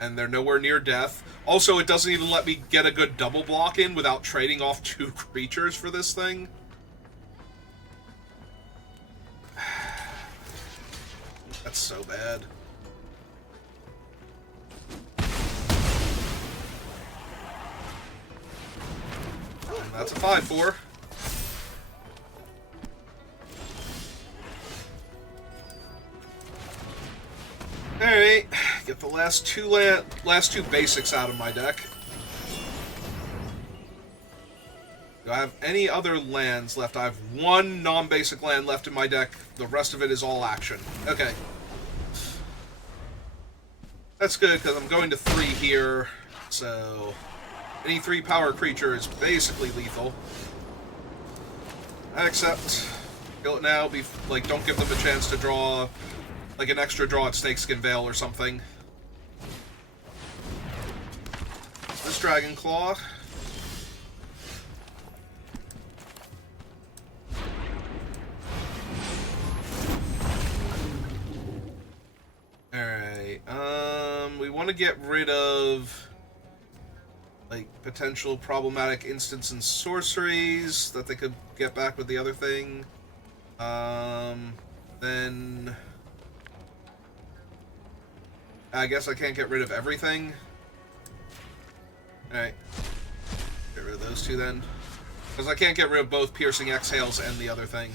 And they're nowhere near death. Also, it doesn't even let me get a good double block in without trading off 2 creatures for this thing. That's so bad. And that's a 5/4. Alright, get the last two basics out of my deck. Do I have any other lands left? I have 1 non-basic land left in my deck. The rest of it is all action. Okay. That's good, because I'm going to 3 here, so... Any 3-power creature is basically lethal. I accept. Kill it now, don't give them a chance to draw... Like an extra draw at Snakeskin Veil or something. This Dragon Claw. Alright, we want to get rid of, like, potential problematic instants and sorceries that they could get back with the other thing. Then... I guess I can't get rid of everything. Alright. Get rid of those 2 then. Because I can't get rid of both Piercing Exhales and the other thing.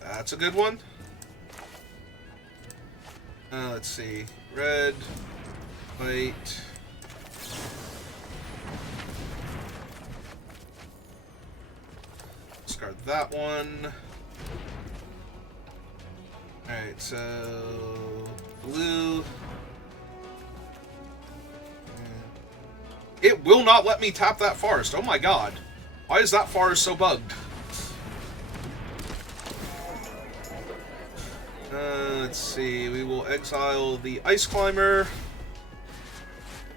That's a good one. Let's see. Red, white. Discard that one. Alright, so... Blue. It will not let me tap that forest. Oh my god. Why is that forest so bugged? Let's see. We will exile the Ice Climber.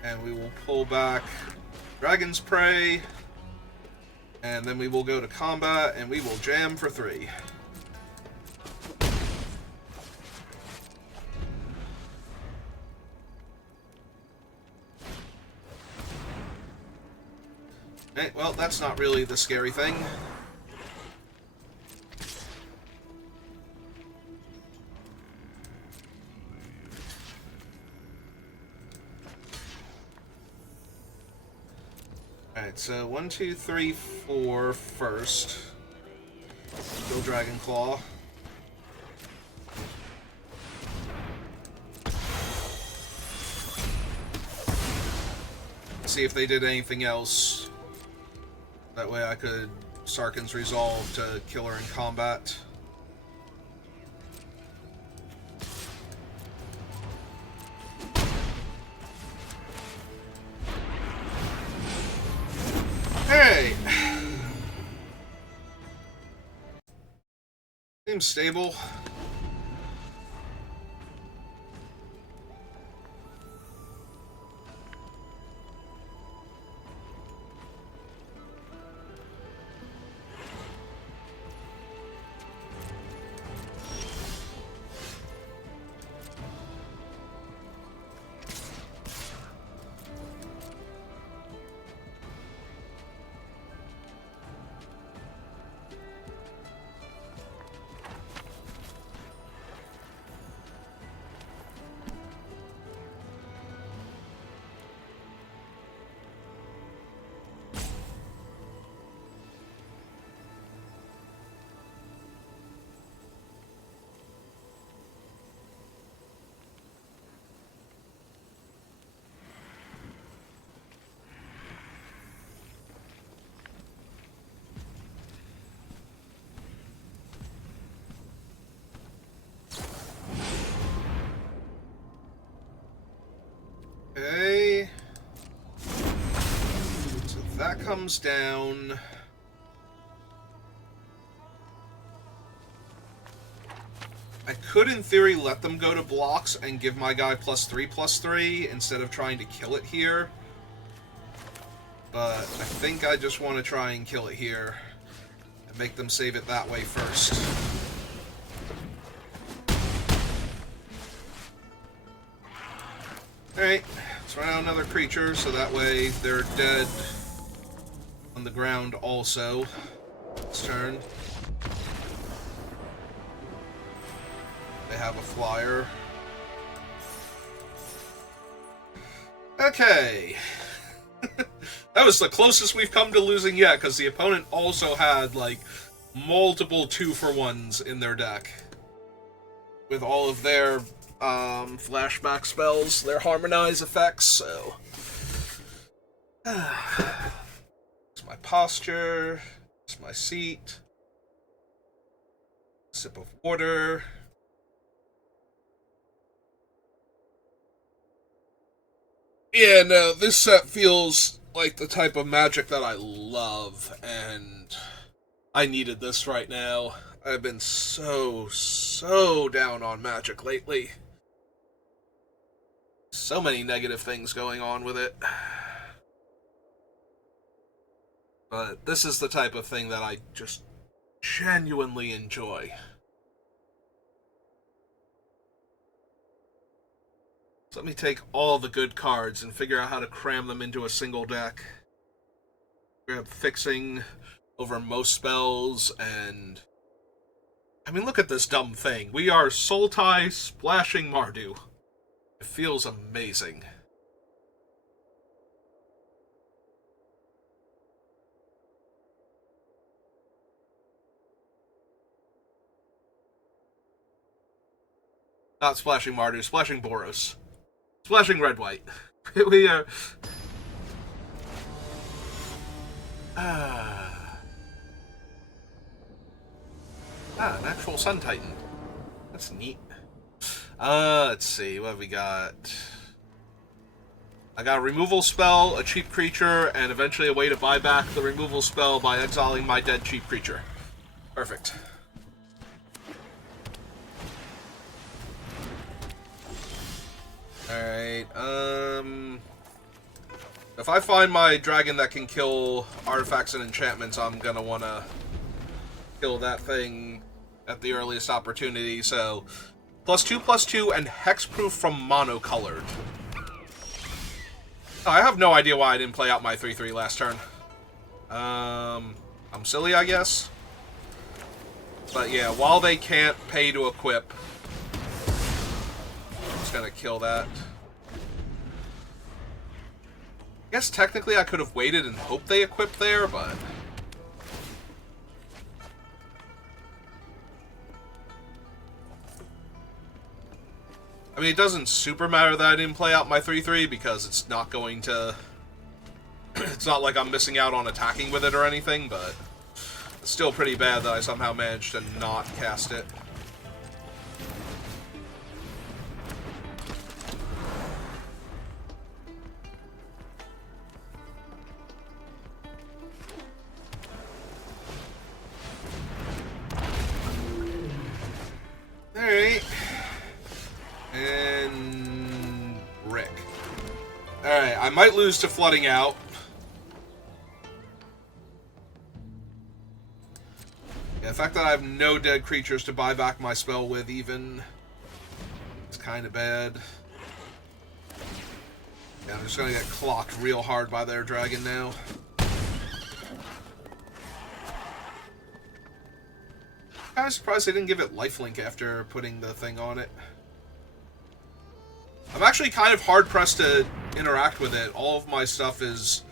And we will pull back Dragon's Prey. And then we will go to combat and we will jam for 3. Okay, well, that's not really the scary thing. Alright, so 1, 2, 3, 4 first. Go Dragon Claw. See if they did anything else. That way I could Sarkhan's Resolve to kill her in combat. Hey! Seems stable. comes down... I could, in theory, let them go to blocks and give my guy +3/+3 instead of trying to kill it here. But I think I just want to try and kill it here and make them save it that way first. Alright, let's run out another creature so that way they're dead on the ground also. This turn. They have a flyer. Okay. That was the closest we've come to losing yet, because the opponent also had, like, multiple 2-for-1s in their deck. With all of their flashback spells, their harmonize effects, so... It's my posture, it's my seat. Sip of water. Yeah, no, this set feels like the type of Magic that I love, and I needed this right now. I've been so down on Magic lately. So many negative things going on with it. But this is the type of thing that I just genuinely enjoy. So let me take all the good cards and figure out how to cram them into a single deck. Grab Fixing over most spells, and... I mean, look at this dumb thing. We are Sultai splashing Mardu. It feels amazing. Not splashing Mardu, splashing Boros. Splashing red-white. We are... an actual Sun Titan. That's neat. Let's see, what have we got? I got a removal spell, a cheap creature, and eventually a way to buy back the removal spell by exiling my dead cheap creature. Perfect. Alright, if I find my dragon that can kill artifacts and enchantments, I'm gonna wanna kill that thing at the earliest opportunity, so... +2/+2 and hexproof from monocolored. I have no idea why I didn't play out my 3/3 last turn. I'm silly, I guess. But yeah, while they can't pay to equip, I'm just gonna kill that. I guess technically I could have waited and hoped they equipped there, but... I mean, it doesn't super matter that I didn't play out my 3/3 because it's not going to... It's not like I'm missing out on attacking with it or anything, but... It's still pretty bad that I somehow managed to not cast it. Alright. And... Rick. Alright, I might lose to flooding out. Yeah, the fact that I have no dead creatures to buy back my spell with even... It's kind of bad. Yeah, I'm just gonna get clocked real hard by their dragon now. I'm kind of surprised they didn't give it lifelink after putting the thing on it. I'm actually kind of hard-pressed to interact with it. All of my stuff is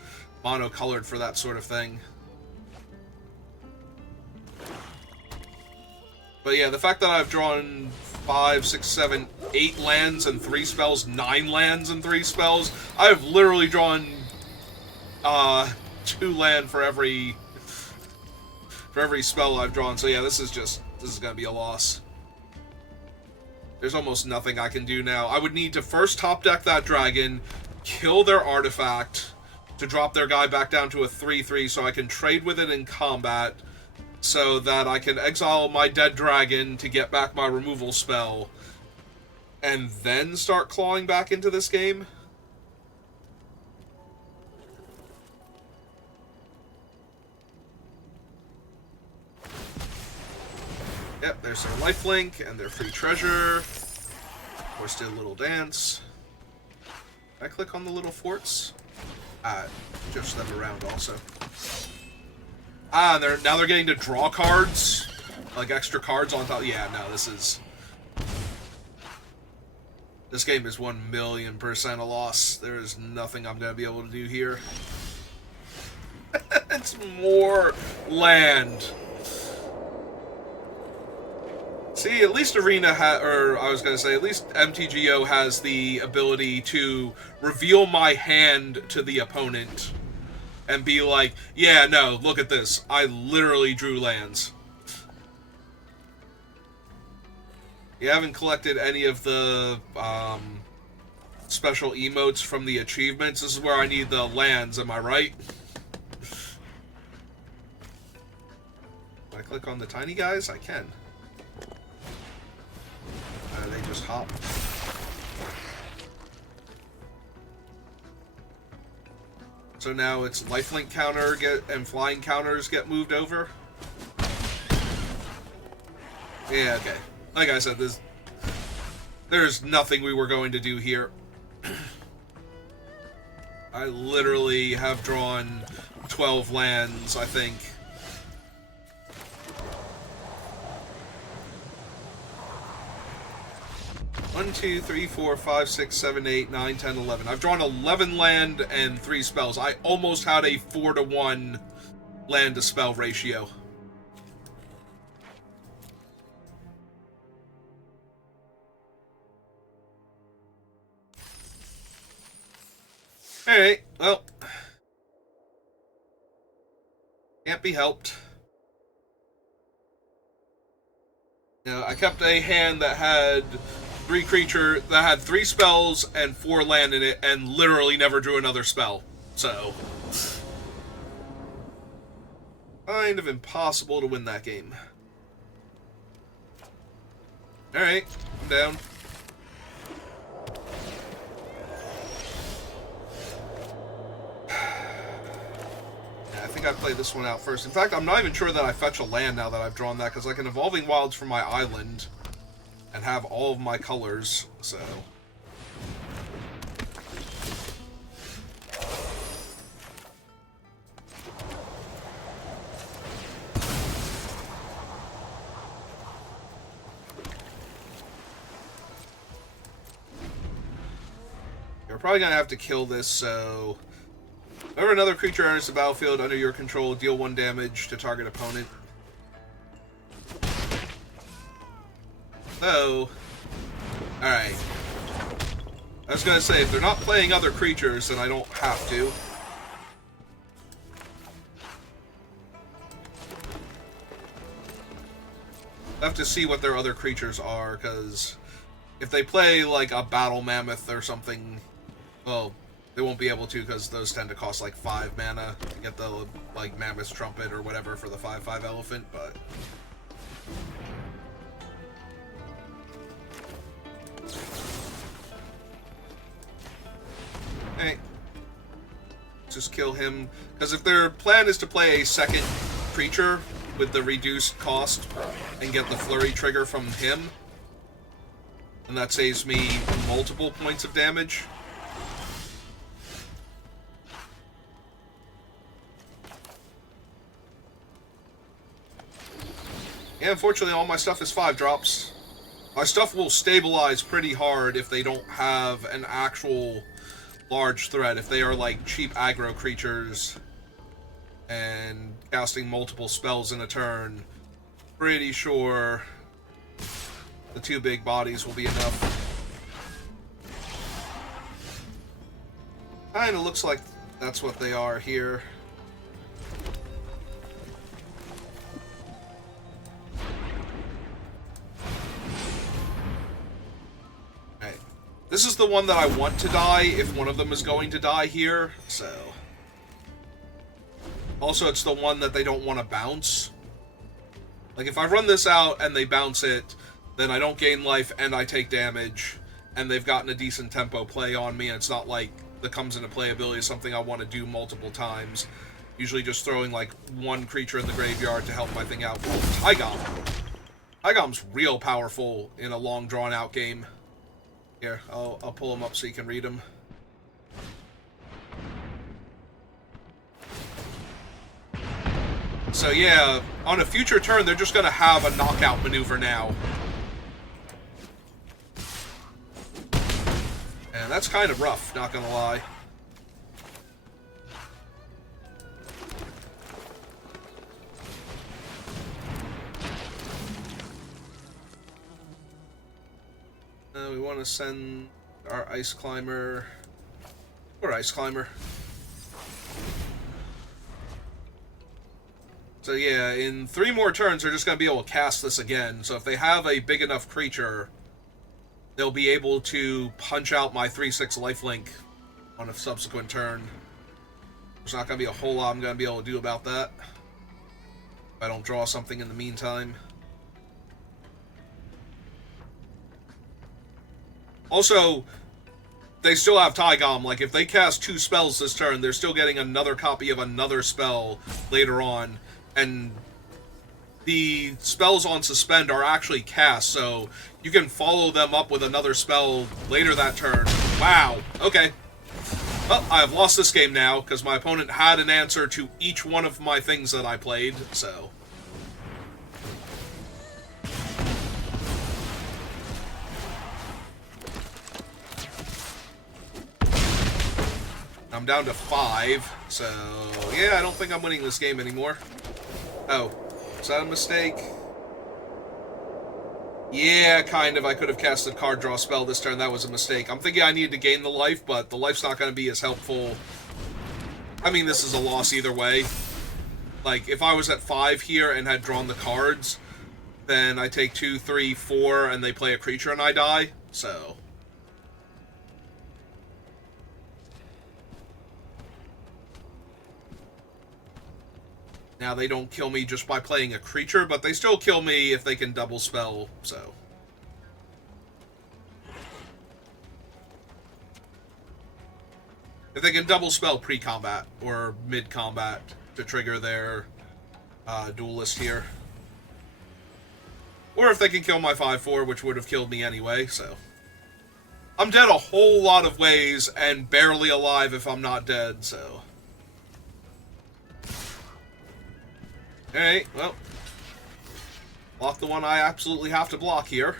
monocolored for that sort of thing. But yeah, the fact that I've drawn 5, 6, 7, 8 lands and 3 spells, 9 lands and 3 spells, I've literally drawn 2 land for every spell I've drawn. So yeah, this is gonna be a loss. There's almost nothing I can do now. I would need to first top deck that dragon, kill their artifact, to drop their guy back down to a 3/3 so I can trade with it in combat so that I can exile my dead dragon to get back my removal spell and then start clawing back into this game. Yep, there's their lifelink and their free treasure. Of course, did a little dance. Can I click on the little forts? Just them around also. And now they're getting to draw cards, like extra cards on top. Yeah, no, this game is 1,000,000% a loss. There is nothing I'm gonna be able to do here. It's more land. See, at least Arena at least MTGO has the ability to reveal my hand to the opponent and be like, yeah, no, look at this. I literally drew lands. You haven't collected any of the special emotes from the achievements. This is where I need the lands, am I right? Can I click on the tiny guys? I can. They just hop. So now it's lifelink counter and flying counters get moved over. Yeah, okay. Like I said, there's nothing we were going to do here. I literally have drawn 12 lands, I think. 1, 2, 3, 4, 5, 6, 7, 8, 9, 10, 11. I've drawn 11 land and 3 spells. I almost had a 4-to-1 land to spell ratio. Alright, well. Can't be helped. You know, I kept a hand that had 3 spells and 4 land in it, and literally never drew another spell. So, kind of impossible to win that game. Alright, I'm down. Yeah, I think I play this one out first. In fact, I'm not even sure that I fetch a land now that I've drawn that, because I can Evolving Wilds from my island and have all of my colors, so. You're probably gonna have to kill this, so. Whenever another creature enters the battlefield under your control, deal 1 damage to target opponent. So, alright. I was gonna say, if they're not playing other creatures, then I don't have to. I have to see what their other creatures are, because if they play, like, a Battle Mammoth or something, well, they won't be able to, because those tend to cost, like, 5 mana to get the, like, Mammoth Trumpet or whatever for the 5/5 Elephant, but. Hey, just kill him, because if their plan is to play a second creature with the reduced cost and get the flurry trigger from him, then that saves me multiple points of damage. Yeah, unfortunately all my stuff is 5-drops. My stuff will stabilize pretty hard if they don't have an actual large threat. If they are like cheap aggro creatures and casting multiple spells in a turn, pretty sure the 2 big bodies will be enough. Kinda looks like that's what they are here. This is the one that I want to die if one of them is going to die here, so. Also, it's the one that they don't want to bounce. Like, if I run this out and they bounce it, then I don't gain life and I take damage, and they've gotten a decent tempo play on me, and it's not like that comes into playability as something I want to do multiple times. Usually just throwing, like, one creature in the graveyard to help my thing out. Ooh, Tygom. Tygom's real powerful in a long, drawn-out game. Here, I'll pull him up so you can read him. So yeah, on a future turn, they're just going to have a knockout maneuver now. And that's kind of rough, not going to lie. We want to send our Ice Climber... or Ice Climber. So yeah, in 3 more turns, they're just going to be able to cast this again. So if they have a big enough creature, they'll be able to punch out my 3/6 lifelink on a subsequent turn. There's not going to be a whole lot I'm going to be able to do about that if I don't draw something in the meantime. Also, they still have Tygom. Like, if they cast 2 spells this turn, they're still getting another copy of another spell later on. And the spells on Suspend are actually cast, so you can follow them up with another spell later that turn. Wow. Okay. Well, I have lost this game now, because my opponent had an answer to each one of my things that I played, so... I'm down to 5, so yeah, I don't think I'm winning this game anymore. Oh, is that a mistake? Yeah, kind of. I could have cast a card draw spell this turn. That was a mistake. I'm thinking I needed to gain the life, but the life's not going to be as helpful. I mean, this is a loss either way. Like, if I was at 5 here and had drawn the cards, then I take 2, 3, 4, and they play a creature and I die, so... Now, they don't kill me just by playing a creature, but they still kill me if they can double spell, so... If they can double spell pre-combat, or mid-combat, to trigger their duelist here. Or if they can kill my 5/4, which would have killed me anyway, so... I'm dead a whole lot of ways, and barely alive if I'm not dead, so... Alright, well. Block the one I absolutely have to block here.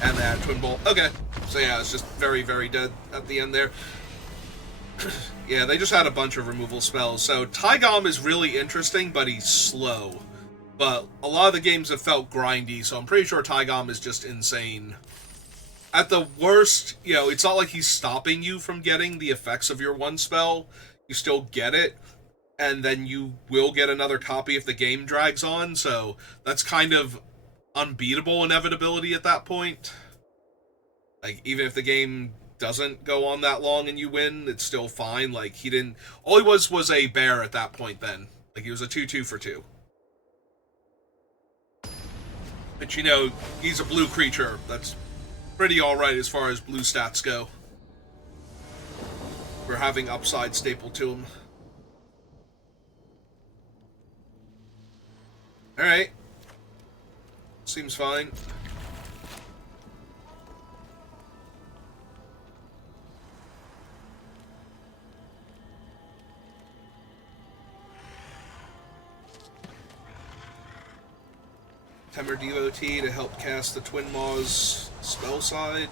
And that Twin Bolt. Okay. So yeah, it's just very, very dead at the end there. Yeah, they just had a bunch of removal spells. So Tygom is really interesting, but he's slow. But a lot of the games have felt grindy, so I'm pretty sure Tygom is just insane. At the worst, you know, it's not like he's stopping you from getting the effects of your one spell. You still get it, and then you will get another copy if the game drags on, so that's kind of unbeatable inevitability at that point. Like, even if the game doesn't go on that long and you win, it's still fine. Like, he didn't... All he was a bear at that point then. Like, he was a 2/2 for 2. But, you know, he's a blue creature. That's pretty alright as far as blue stats go. We're having upside stapled to him. Alright. Seems fine. Temur Devotee to help cast the Twin Maws spell side.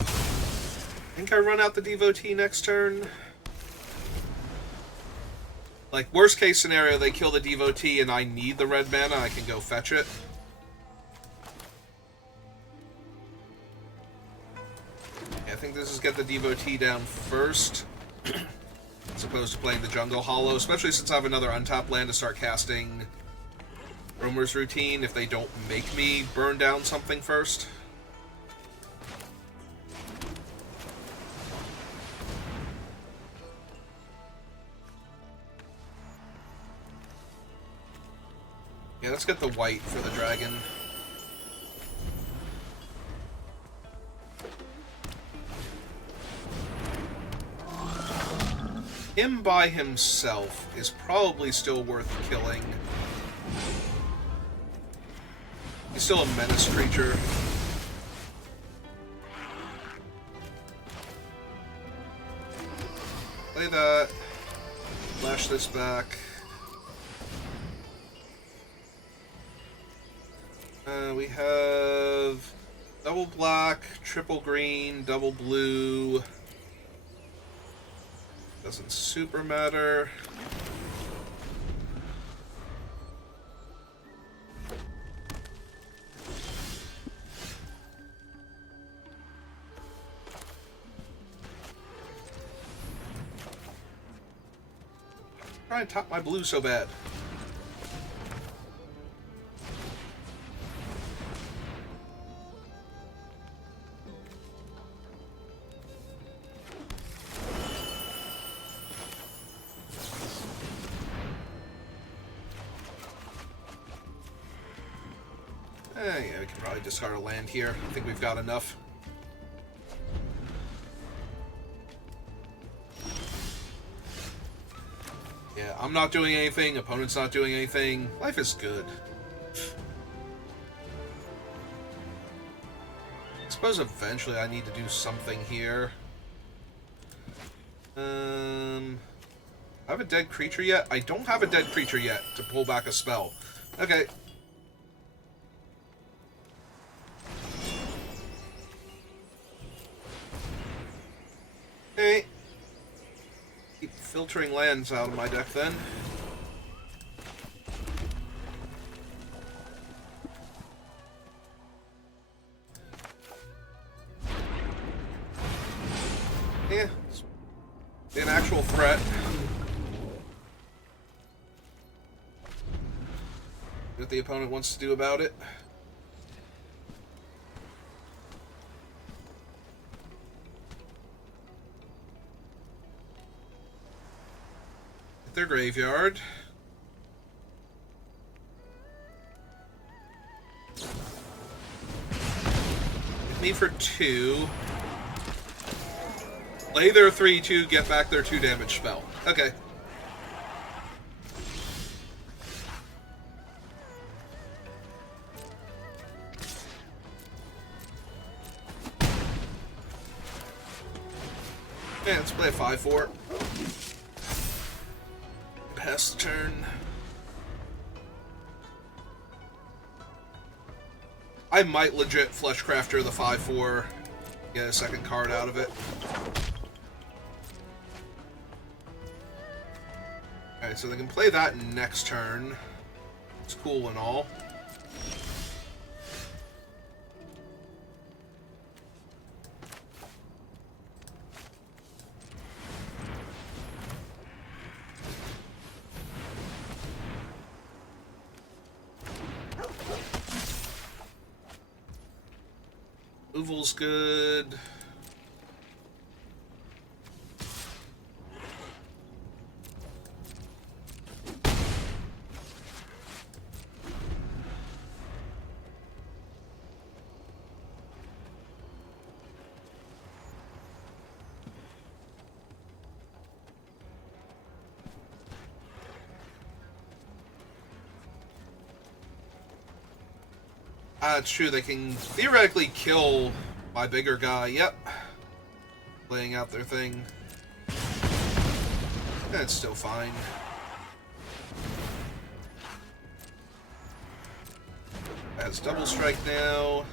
I think I run out the Devotee next turn. Like, worst case scenario, they kill the Devotee and I need the red mana, I can go fetch it. Yeah, I think this is get the Devotee down first. as opposed to playing the Jungle Hollow, especially since I have another untapped land to start casting Roamer's Routine if they don't make me burn down something first. Yeah, let's get the white for the dragon. Him by himself is probably still worth killing. He's still a menace creature. Play that. Flash this back. We have double black, triple green, double blue. Doesn't super matter. Try and top my blue so bad. Yeah, we can probably discard a land here. I think we've got enough. Yeah, I'm not doing anything, opponent's not doing anything. Life is good. I suppose eventually I need to do something here. I have a dead creature yet? I don't have a dead creature yet to pull back a spell. Okay. Okay. Keep filtering lands out of my deck then. Yeah. It's an actual threat. What the opponent wants to do about it. Their graveyard. Hit me for 2. Play their 3/2, get back their 2 damage spell. Okay. Yeah, let's play a 5/4. Pass the turn. I might legit Fleshcrafter the 5/4, get a second card out of it. Alright, so they can play that next turn. It's cool and all. Removal's good. It's true, they can theoretically kill my bigger guy. Yep. Laying out their thing. That's still fine. Has double strike now.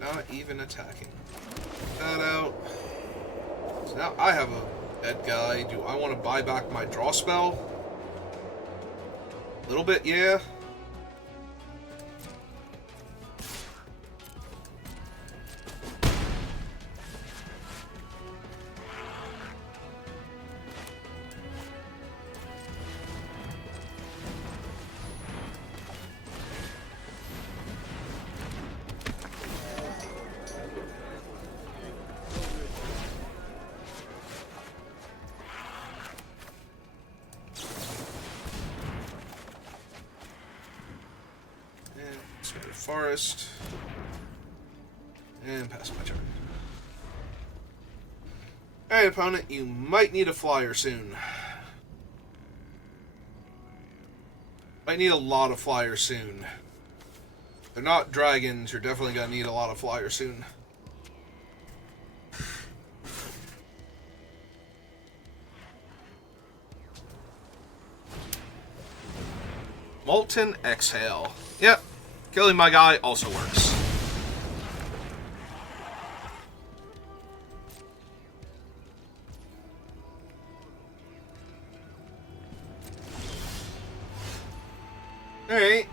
Not even attacking. That out. So now I have a dead guy. Do I want to buy back my draw spell? A little bit, yeah. forest. And pass my turn. Alright, opponent, you might need a flyer soon. Might need a lot of flyers soon. They're not dragons, you're definitely gonna need a lot of flyers soon. Molten Exhale. Yep, killing my guy also works. Alright.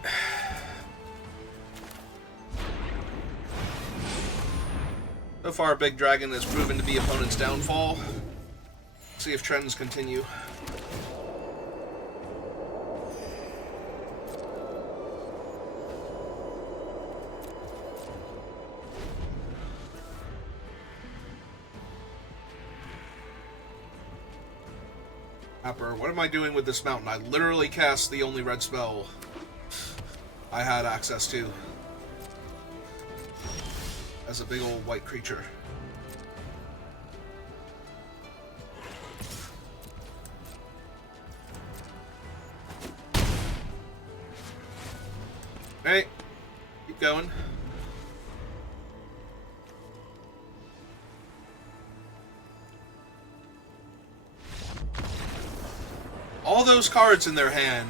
So far, Big Dragon has proven to be opponent's downfall. Let's see if trends continue. What am I doing with this mountain? I literally cast the only red spell I had access to as a big old white creature. Hey, keep going. All those cards in their hand,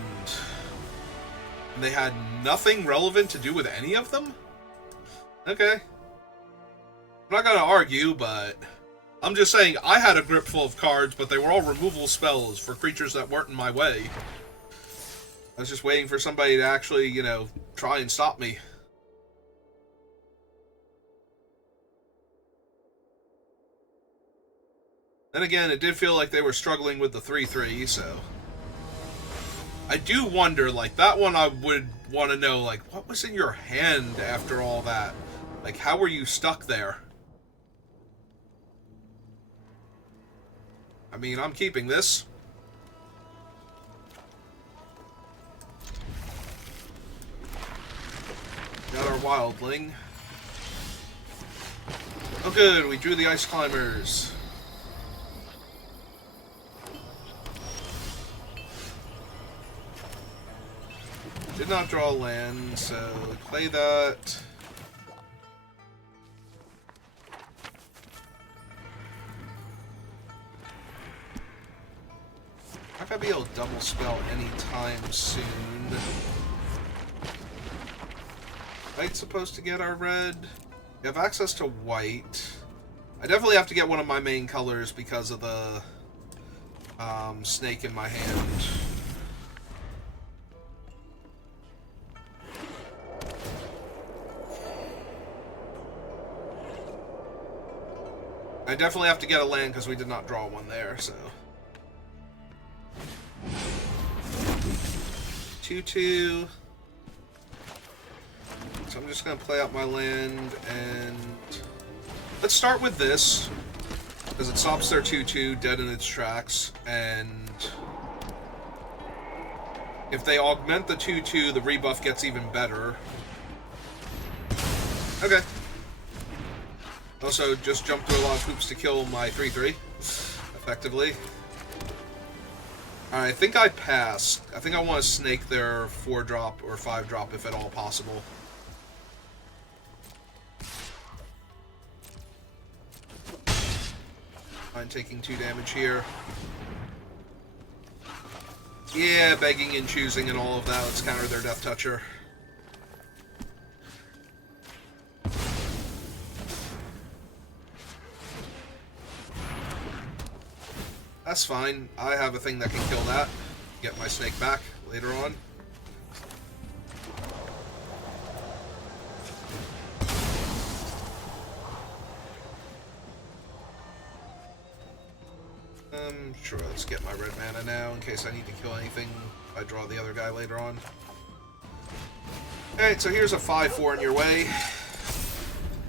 and they had nothing relevant to do with any of them? Okay. I'm not gonna argue, but I'm just saying I had a grip full of cards, but they were all removal spells for creatures that weren't in my way. I was just waiting for somebody to actually, you know, try and stop me. Then again, it did feel like they were struggling with the 3/3, so... I do wonder, like, that one I would want to know, like, what was in your hand after all that? Like, how were you stuck there? I mean, I'm keeping this. Got our wildling. Oh good, we drew the ice climbers. Did not draw land, so play that. Not gonna be able to double spell anytime soon. White's supposed to get our red. We have access to white. I definitely have to get one of my main colors because of the snake in my hand. I definitely have to get a land because we did not draw one there, so. 2/2. So I'm just going to play out my land, and let's start with this, because it stops their 2/2 dead in its tracks, and if they augment the 2/2, the rebuff gets even better. Okay. Also, just jumped through a lot of hoops to kill my 3/3, effectively. Alright, I think I passed. I think I want to snake their 4-drop or 5-drop if at all possible. I'm taking 2 damage here. Yeah, begging and choosing and all of that. Let's counter their Death Toucher. That's fine. I have a thing that can kill that. Get my snake back later on. Sure, let's get my red mana now in case I need to kill anything. I draw the other guy later on. Alright, so here's a 5/4 in your way.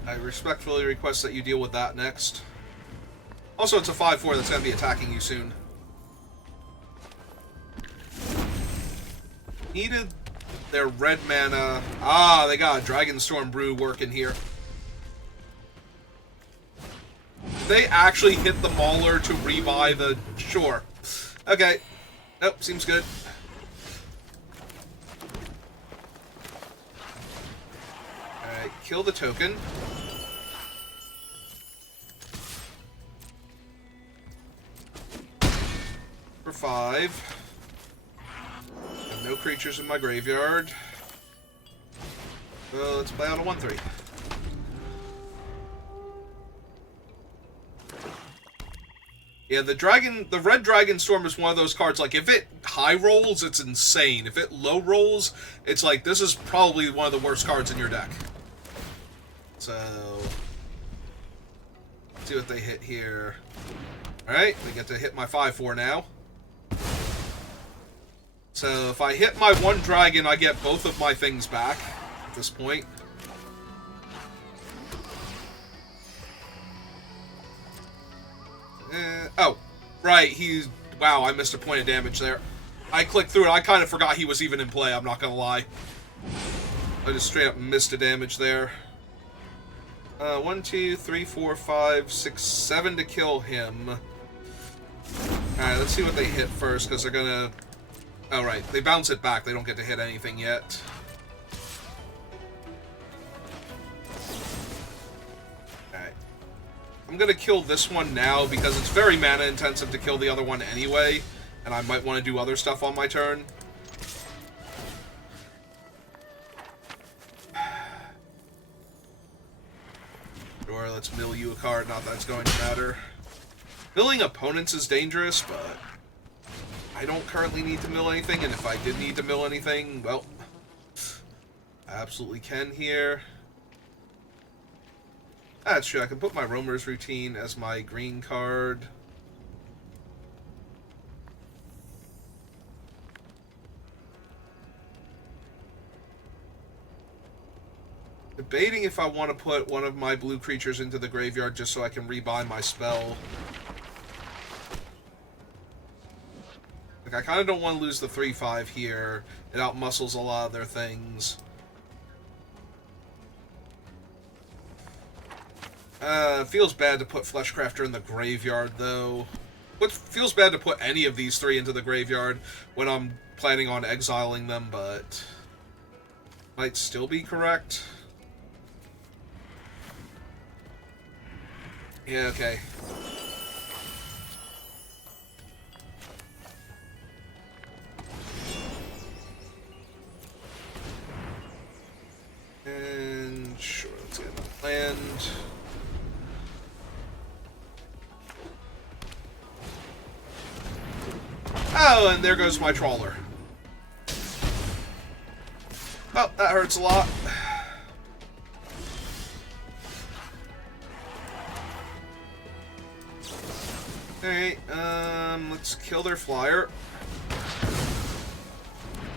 I respectfully request that you deal with that next. Also, it's a 5/4 that's going to be attacking you soon. Needed their red mana. Ah, they got a Dragonstorm Brew working here. They actually hit the Mauler to rebuy the... Sure. Okay. Nope, seems good. Alright, kill the token. For 5. Have no creatures in my graveyard. So let's play out a 1/3. Yeah, the red Dragonstorm is one of those cards, like, if it high rolls, it's insane. If it low rolls, it's like, this is probably one of the worst cards in your deck. So, let's see what they hit here. Alright, they get to hit my 5/4 now. So, if I hit my 1 dragon, I get both of my things back at this point. Oh, right, he's... Wow, I missed a point of damage there. I clicked through it. I kind of forgot he was even in play, I'm not gonna lie. I just straight up missed a damage there. 1, 2, 3, 4, 5, 6, 7 to kill him. Alright, let's see what they hit first, because they're gonna... Oh, right, they bounce it back. They don't get to hit anything yet. I'm going to kill this one now because it's very mana intensive to kill the other one anyway, and I might want to do other stuff on my turn. Sure, let's mill you a card, not that it's going to matter. Milling opponents is dangerous, but I don't currently need to mill anything, and if I did need to mill anything, well, I absolutely can here. That's true, I can put my Roamer's Routine as my green card. Debating if I want to put one of my blue creatures into the graveyard just so I can rebuy my spell. Like, I kind of don't want to lose the 3/5 here. It outmuscles a lot of their things. Feels bad to put Fleshcrafter in the graveyard, though. It feels bad to put any of these 3 into the graveyard when I'm planning on exiling them, but... might still be correct. Yeah, okay. And... sure, let's get another land. Oh, and there goes my trawler. Oh, that hurts a lot. Alright, let's kill their flyer.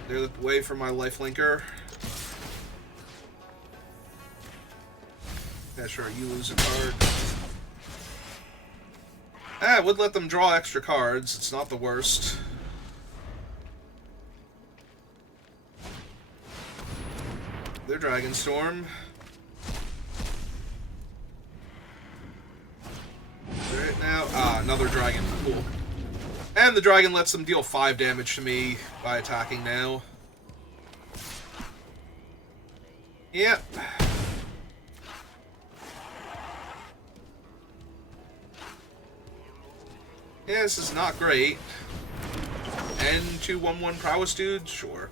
They're the way for my lifelinker. Yeah, sure, you lose a card. I would let them draw extra cards. It's not the worst. Their Dragonstorm. Right now. Ah, another dragon. Cool. And the dragon lets them deal 5 damage to me by attacking now. Yep. Yeah, this is not great. And 2/1/1 prowess dude? Sure.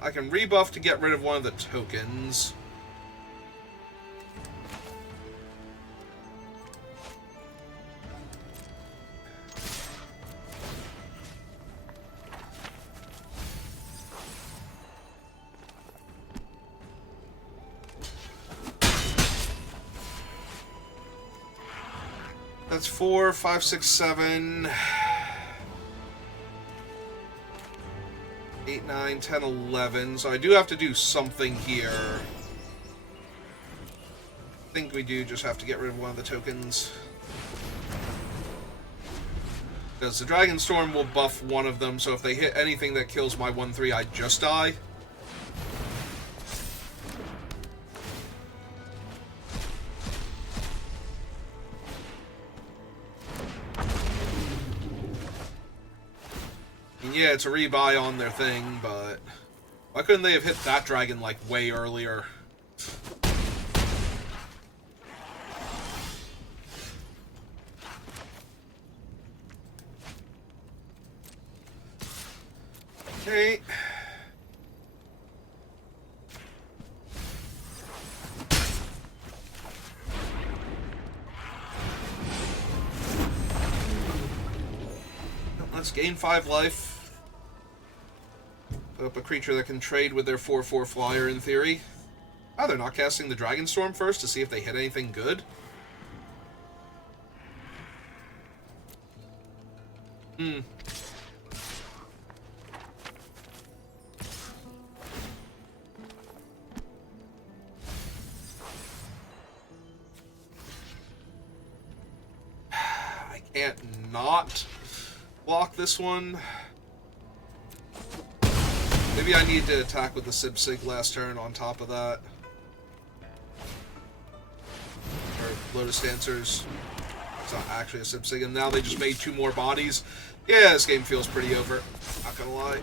I can rebuff to get rid of one of the tokens. That's 4, 5, 6, 7, 8, 9, 10, 11. So I do have to do something here. I think we do just have to get rid of one of the tokens. Because the Dragonstorm will buff one of them, so if they hit anything that kills my 1-3, I just die. And yeah, it's a rebuy on their thing, but why couldn't they have hit that dragon, like, way earlier? Okay. Let's gain 5 life. Put up a creature that can trade with their 4/4 flyer in theory. Oh, they're not casting the Dragonstorm first to see if they hit anything good? I can't not block this one. Maybe I need to attack with the Sib-Sig last turn on top of that. Or Lotus Dancers. It's not actually a Sib-Sig, and now they just made 2 more bodies. Yeah, this game feels pretty over. Not gonna lie.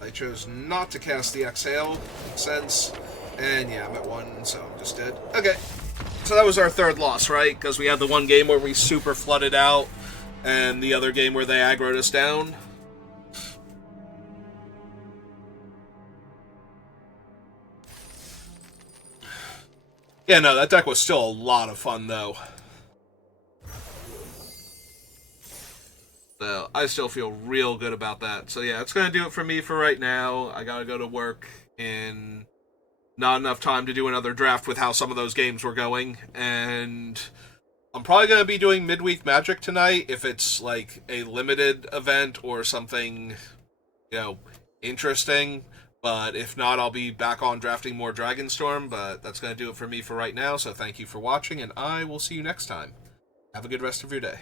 I chose not to cast the Exhale. Makes sense. And yeah, I'm at 1, so I'm just dead. Okay. So that was our 3rd loss, right? Because we had the one game where we super flooded out, and the other game where they aggroed us down. Yeah, no, that deck was still a lot of fun, though. So I still feel real good about that. So yeah, it's going to do it for me for right now. I got to go to work in not enough time to do another draft with how some of those games were going. And I'm probably going to be doing midweek Magic tonight if it's like a limited event or something, you know, interesting. But if not, I'll be back on drafting more Dragonstorm. But that's going to do it for me for right now. So thank you for watching, and I will see you next time. Have a good rest of your day.